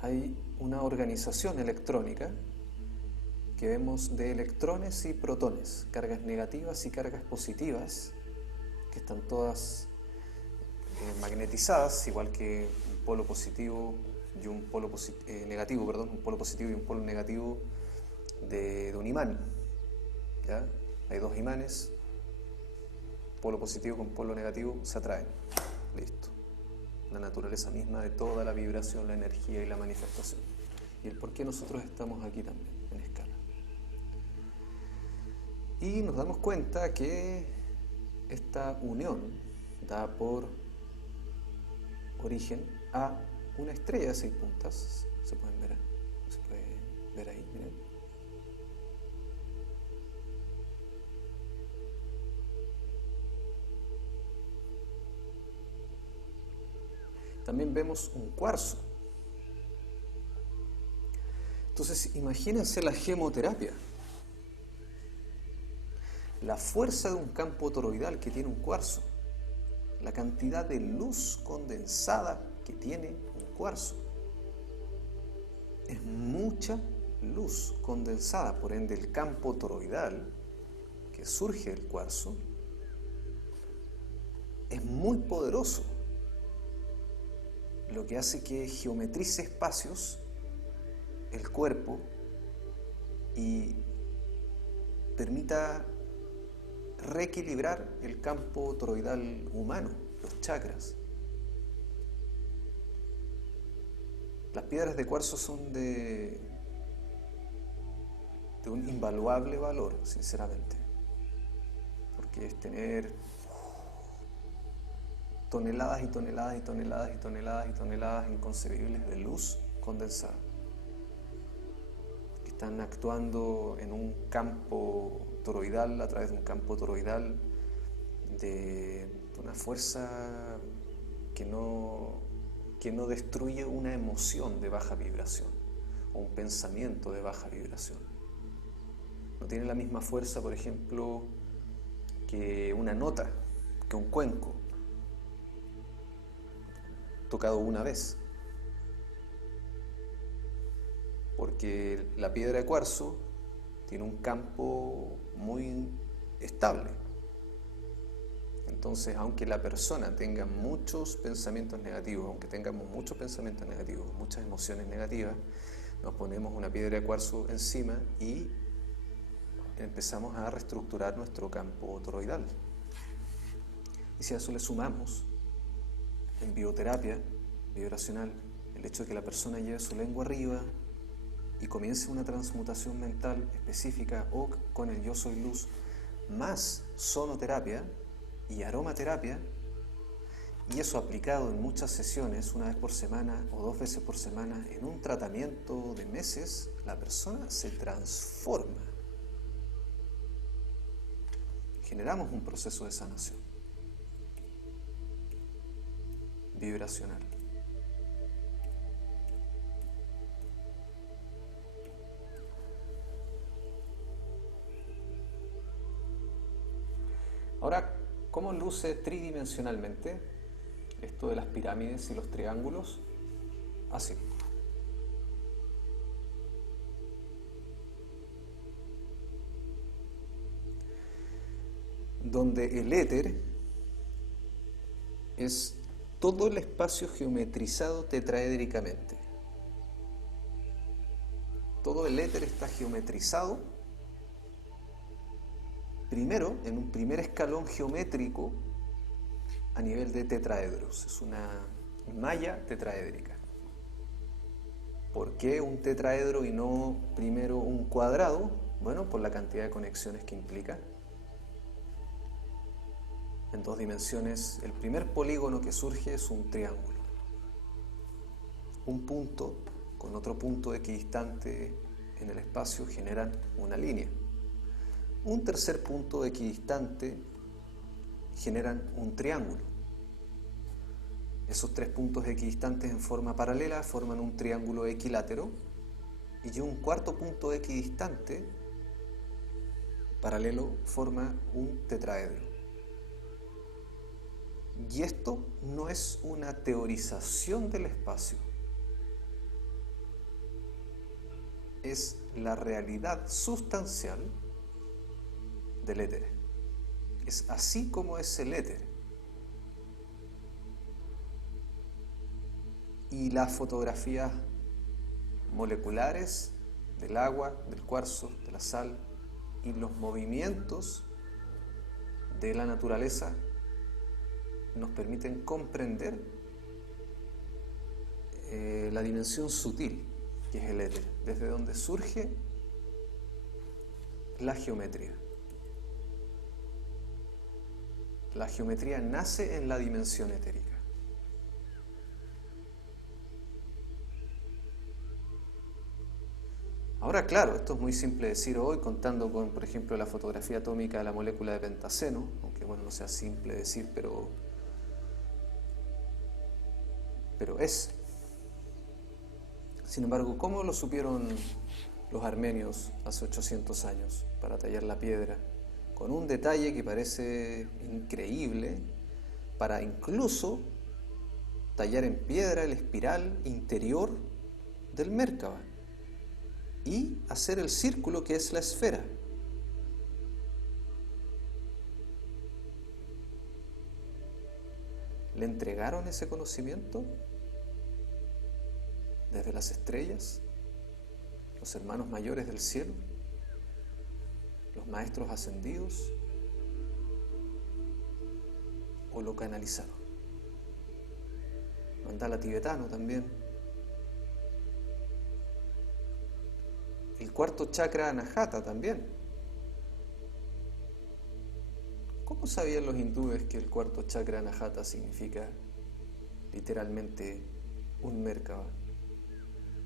Hay una organización electrónica que vemos de electrones y protones, cargas negativas y cargas positivas, que están todas magnetizadas, igual que un polo positivo y un polo negativo, un polo positivo y un polo negativo de un imán. ¿Ya? Hay dos imanes, polo positivo con polo negativo se atraen. Listo. La naturaleza misma de toda la vibración, la energía y la manifestación. Y el por qué nosotros estamos aquí también, en escala. Y nos damos cuenta que esta unión da por origen a una estrella de 6 puntas. Se puede ver ahí, miren. También vemos un cuarzo. Entonces, imagínense la gemoterapia. La fuerza de un campo toroidal que tiene un cuarzo. La cantidad de luz condensada que tiene un cuarzo. Es mucha luz condensada, por ende el campo toroidal que surge del cuarzo es muy poderoso, lo que hace que geometrice espacios el cuerpo y permita reequilibrar el campo toroidal humano, los chakras. Las piedras de cuarzo son de un invaluable valor, sinceramente, porque es tener toneladas y toneladas y toneladas y toneladas y toneladas inconcebibles de luz condensada, que están actuando en un campo toroidal, a través de un campo toroidal de una fuerza que no destruye una emoción de baja vibración o un pensamiento de baja vibración. No tiene la misma fuerza, por ejemplo, que una nota, que un cuenco tocado una vez, porque la piedra de cuarzo tiene un campo muy estable. Entonces, aunque la persona tenga muchos pensamientos negativos, aunque tengamos muchos pensamientos negativos, muchas emociones negativas, nos ponemos una piedra de cuarzo encima y empezamos a reestructurar nuestro campo toroidal. Y si a eso le sumamos, en bioterapia vibracional, el hecho de que la persona lleve su lengua arriba y comience una transmutación mental específica o con el yo soy luz, más sonoterapia y aromaterapia, y eso aplicado en muchas sesiones, una vez por semana o 2 veces por semana, en un tratamiento de meses, la persona se transforma. Generamos un proceso de sanación vibracional. Ahora, ¿cómo luce tridimensionalmente esto de las pirámides y los triángulos? Así. Donde el éter es todo el espacio geometrizado tetraédricamente. Todo el éter está geometrizado primero en un primer escalón geométrico a nivel de tetraedros. Es una malla tetraédrica. ¿Por qué un tetraedro y no primero un cuadrado? Bueno, por la cantidad de conexiones que implica. En 2 dimensiones, el primer polígono que surge es un triángulo. Un punto con otro punto equidistante en el espacio generan una línea. Un tercer punto equidistante generan un triángulo. Esos 3 puntos equidistantes en forma paralela forman un triángulo equilátero, y un cuarto punto equidistante paralelo forma un tetraedro. Y esto no es una teorización del espacio, es la realidad sustancial del éter. Es así como es el éter. Y las fotografías moleculares del agua, del cuarzo, de la sal y los movimientos de la naturaleza nos permiten comprender la dimensión sutil que es el éter, desde donde surge la geometría. La geometría nace en la dimensión etérica. Ahora, claro, esto es muy simple decir hoy, contando con, por ejemplo, la fotografía atómica de la molécula de pentaceno, aunque bueno, no sea simple decir, pero es. Sin embargo, ¿cómo lo supieron los armenios hace 800 años para tallar la piedra? Con un detalle que parece increíble, para incluso tallar en piedra el espiral interior del Merkaba y hacer el círculo que es la esfera. le entregaron ese conocimiento desde las estrellas, los hermanos mayores del cielo, los maestros ascendidos, o lo canalizaron. Mandala tibetano también. El cuarto chakra anahata también. ¿Cómo sabían los hindúes que el cuarto chakra anahata significa literalmente un Merkaba?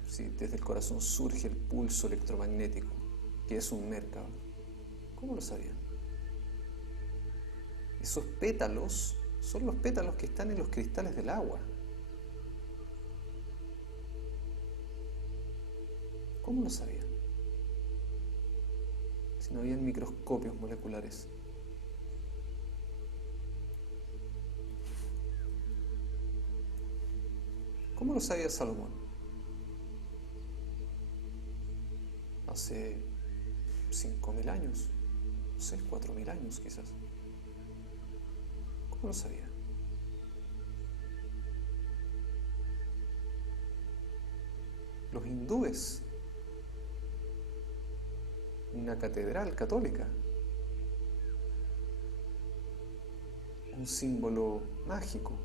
Sí, desde el corazón surge el pulso electromagnético, que es un Merkaba. ¿Cómo lo sabían? Esos pétalos son los pétalos que están en los cristales del agua. ¿Cómo lo sabían? Si no habían microscopios moleculares. ¿Cómo lo sabía Salomón? Hace 5.000 años, no sé, 4.000 años quizás. ¿Cómo lo sabía? Los hindúes, una catedral católica, un símbolo mágico,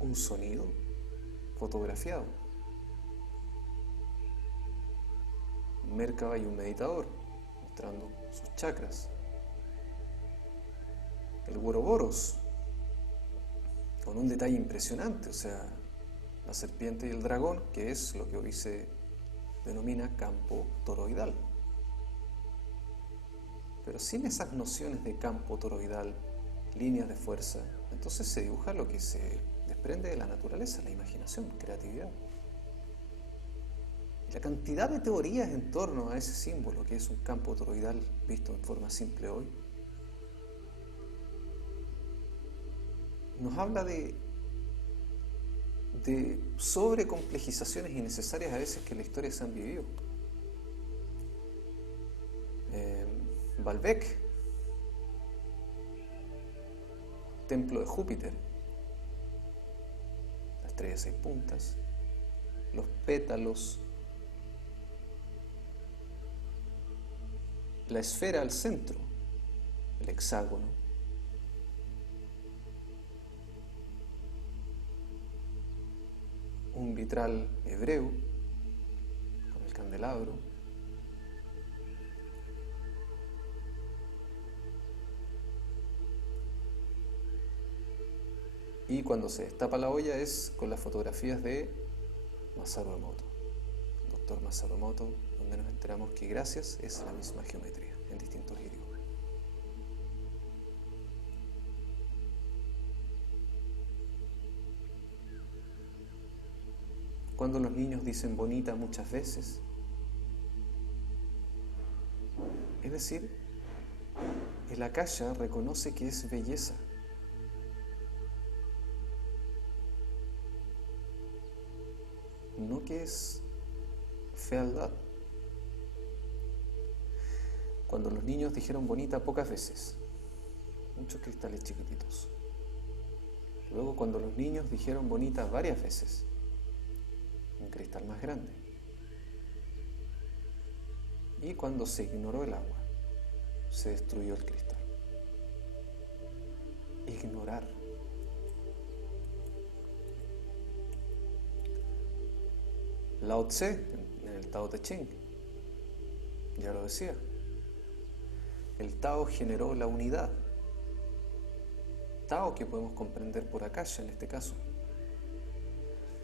un sonido fotografiado, un Merkaba y un meditador mostrando sus chakras, el Ouroboros con un detalle impresionante, o sea, la serpiente y el dragón, que es lo que hoy se denomina campo toroidal. Pero sin esas nociones de campo toroidal, líneas de fuerza, entonces se dibuja lo que se desprende de la naturaleza, la imaginación, creatividad. Y la cantidad de teorías en torno a ese símbolo, que es un campo toroidal visto en forma simple hoy, nos habla de sobrecomplejizaciones innecesarias a veces que en la historia se han vivido. Baalbek, templo de Júpiter, la estrella de 6 puntas, los pétalos, la esfera al centro, el hexágono, un vitral hebreo con el candelabro, y cuando se destapa la olla es con las fotografías de Masaru Emoto, el doctor Masaru Emoto, donde nos enteramos que gracias es la misma geometría en distintos idiomas. Cuando los niños dicen bonita muchas veces, es decir, el akasha reconoce que es belleza. No que es fealdad. Cuando los niños dijeron bonita pocas veces, muchos cristales chiquititos. Luego cuando los niños dijeron bonita varias veces, un cristal más grande. Y cuando se ignoró el agua, se destruyó el cristal. Ignorar. Lao Tse, en el Tao Te Ching, ya lo decía. El Tao generó la unidad. Tao que podemos comprender por akasha en este caso.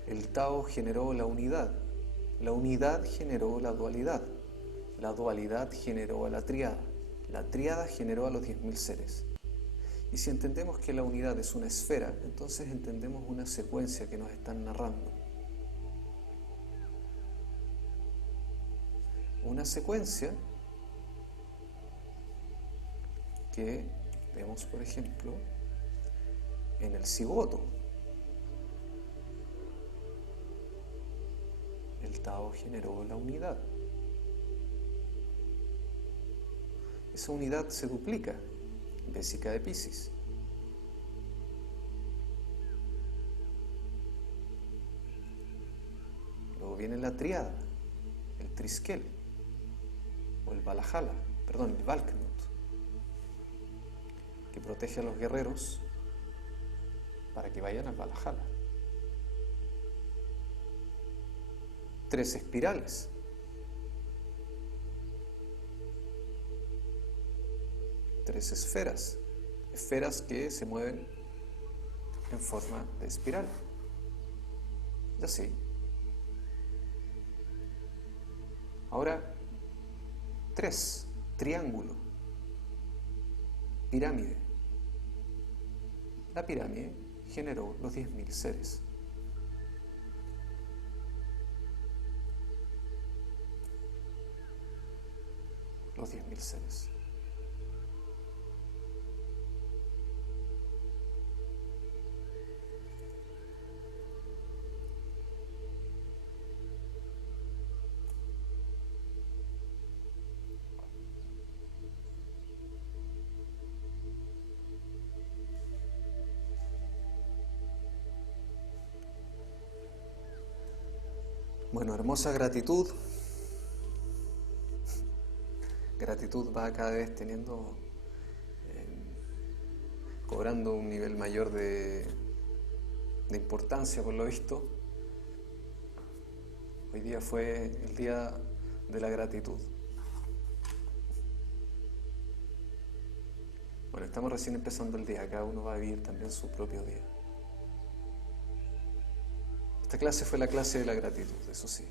El Tao generó la unidad generó la dualidad generó a la tríada generó a los 10.000 seres. Y si entendemos que la unidad es una esfera, entonces entendemos una secuencia que nos están narrando. Una secuencia que vemos, por ejemplo, en el cigoto. El Tao generó la unidad. Esa unidad se duplica, Vésica de Piscis. una tríada, el Triskel, o el Valhalla, perdón, el Valknut, que protege a los guerreros para que vayan al Valhalla. 3 espirales. 3 esferas, esferas que se mueven en forma de espiral. Y así. Ahora, 3, triángulo, pirámide. La pirámide generó los 10.000 seres. Los 10.000 seres. Bueno, hermosa gratitud. Gratitud va cada vez cobrando un nivel mayor de importancia, por lo visto. Hoy día fue el día de la gratitud. Bueno, estamos recién empezando el día, cada uno va a vivir también su propio día. Esta clase fue la clase de la gratitud, eso sí.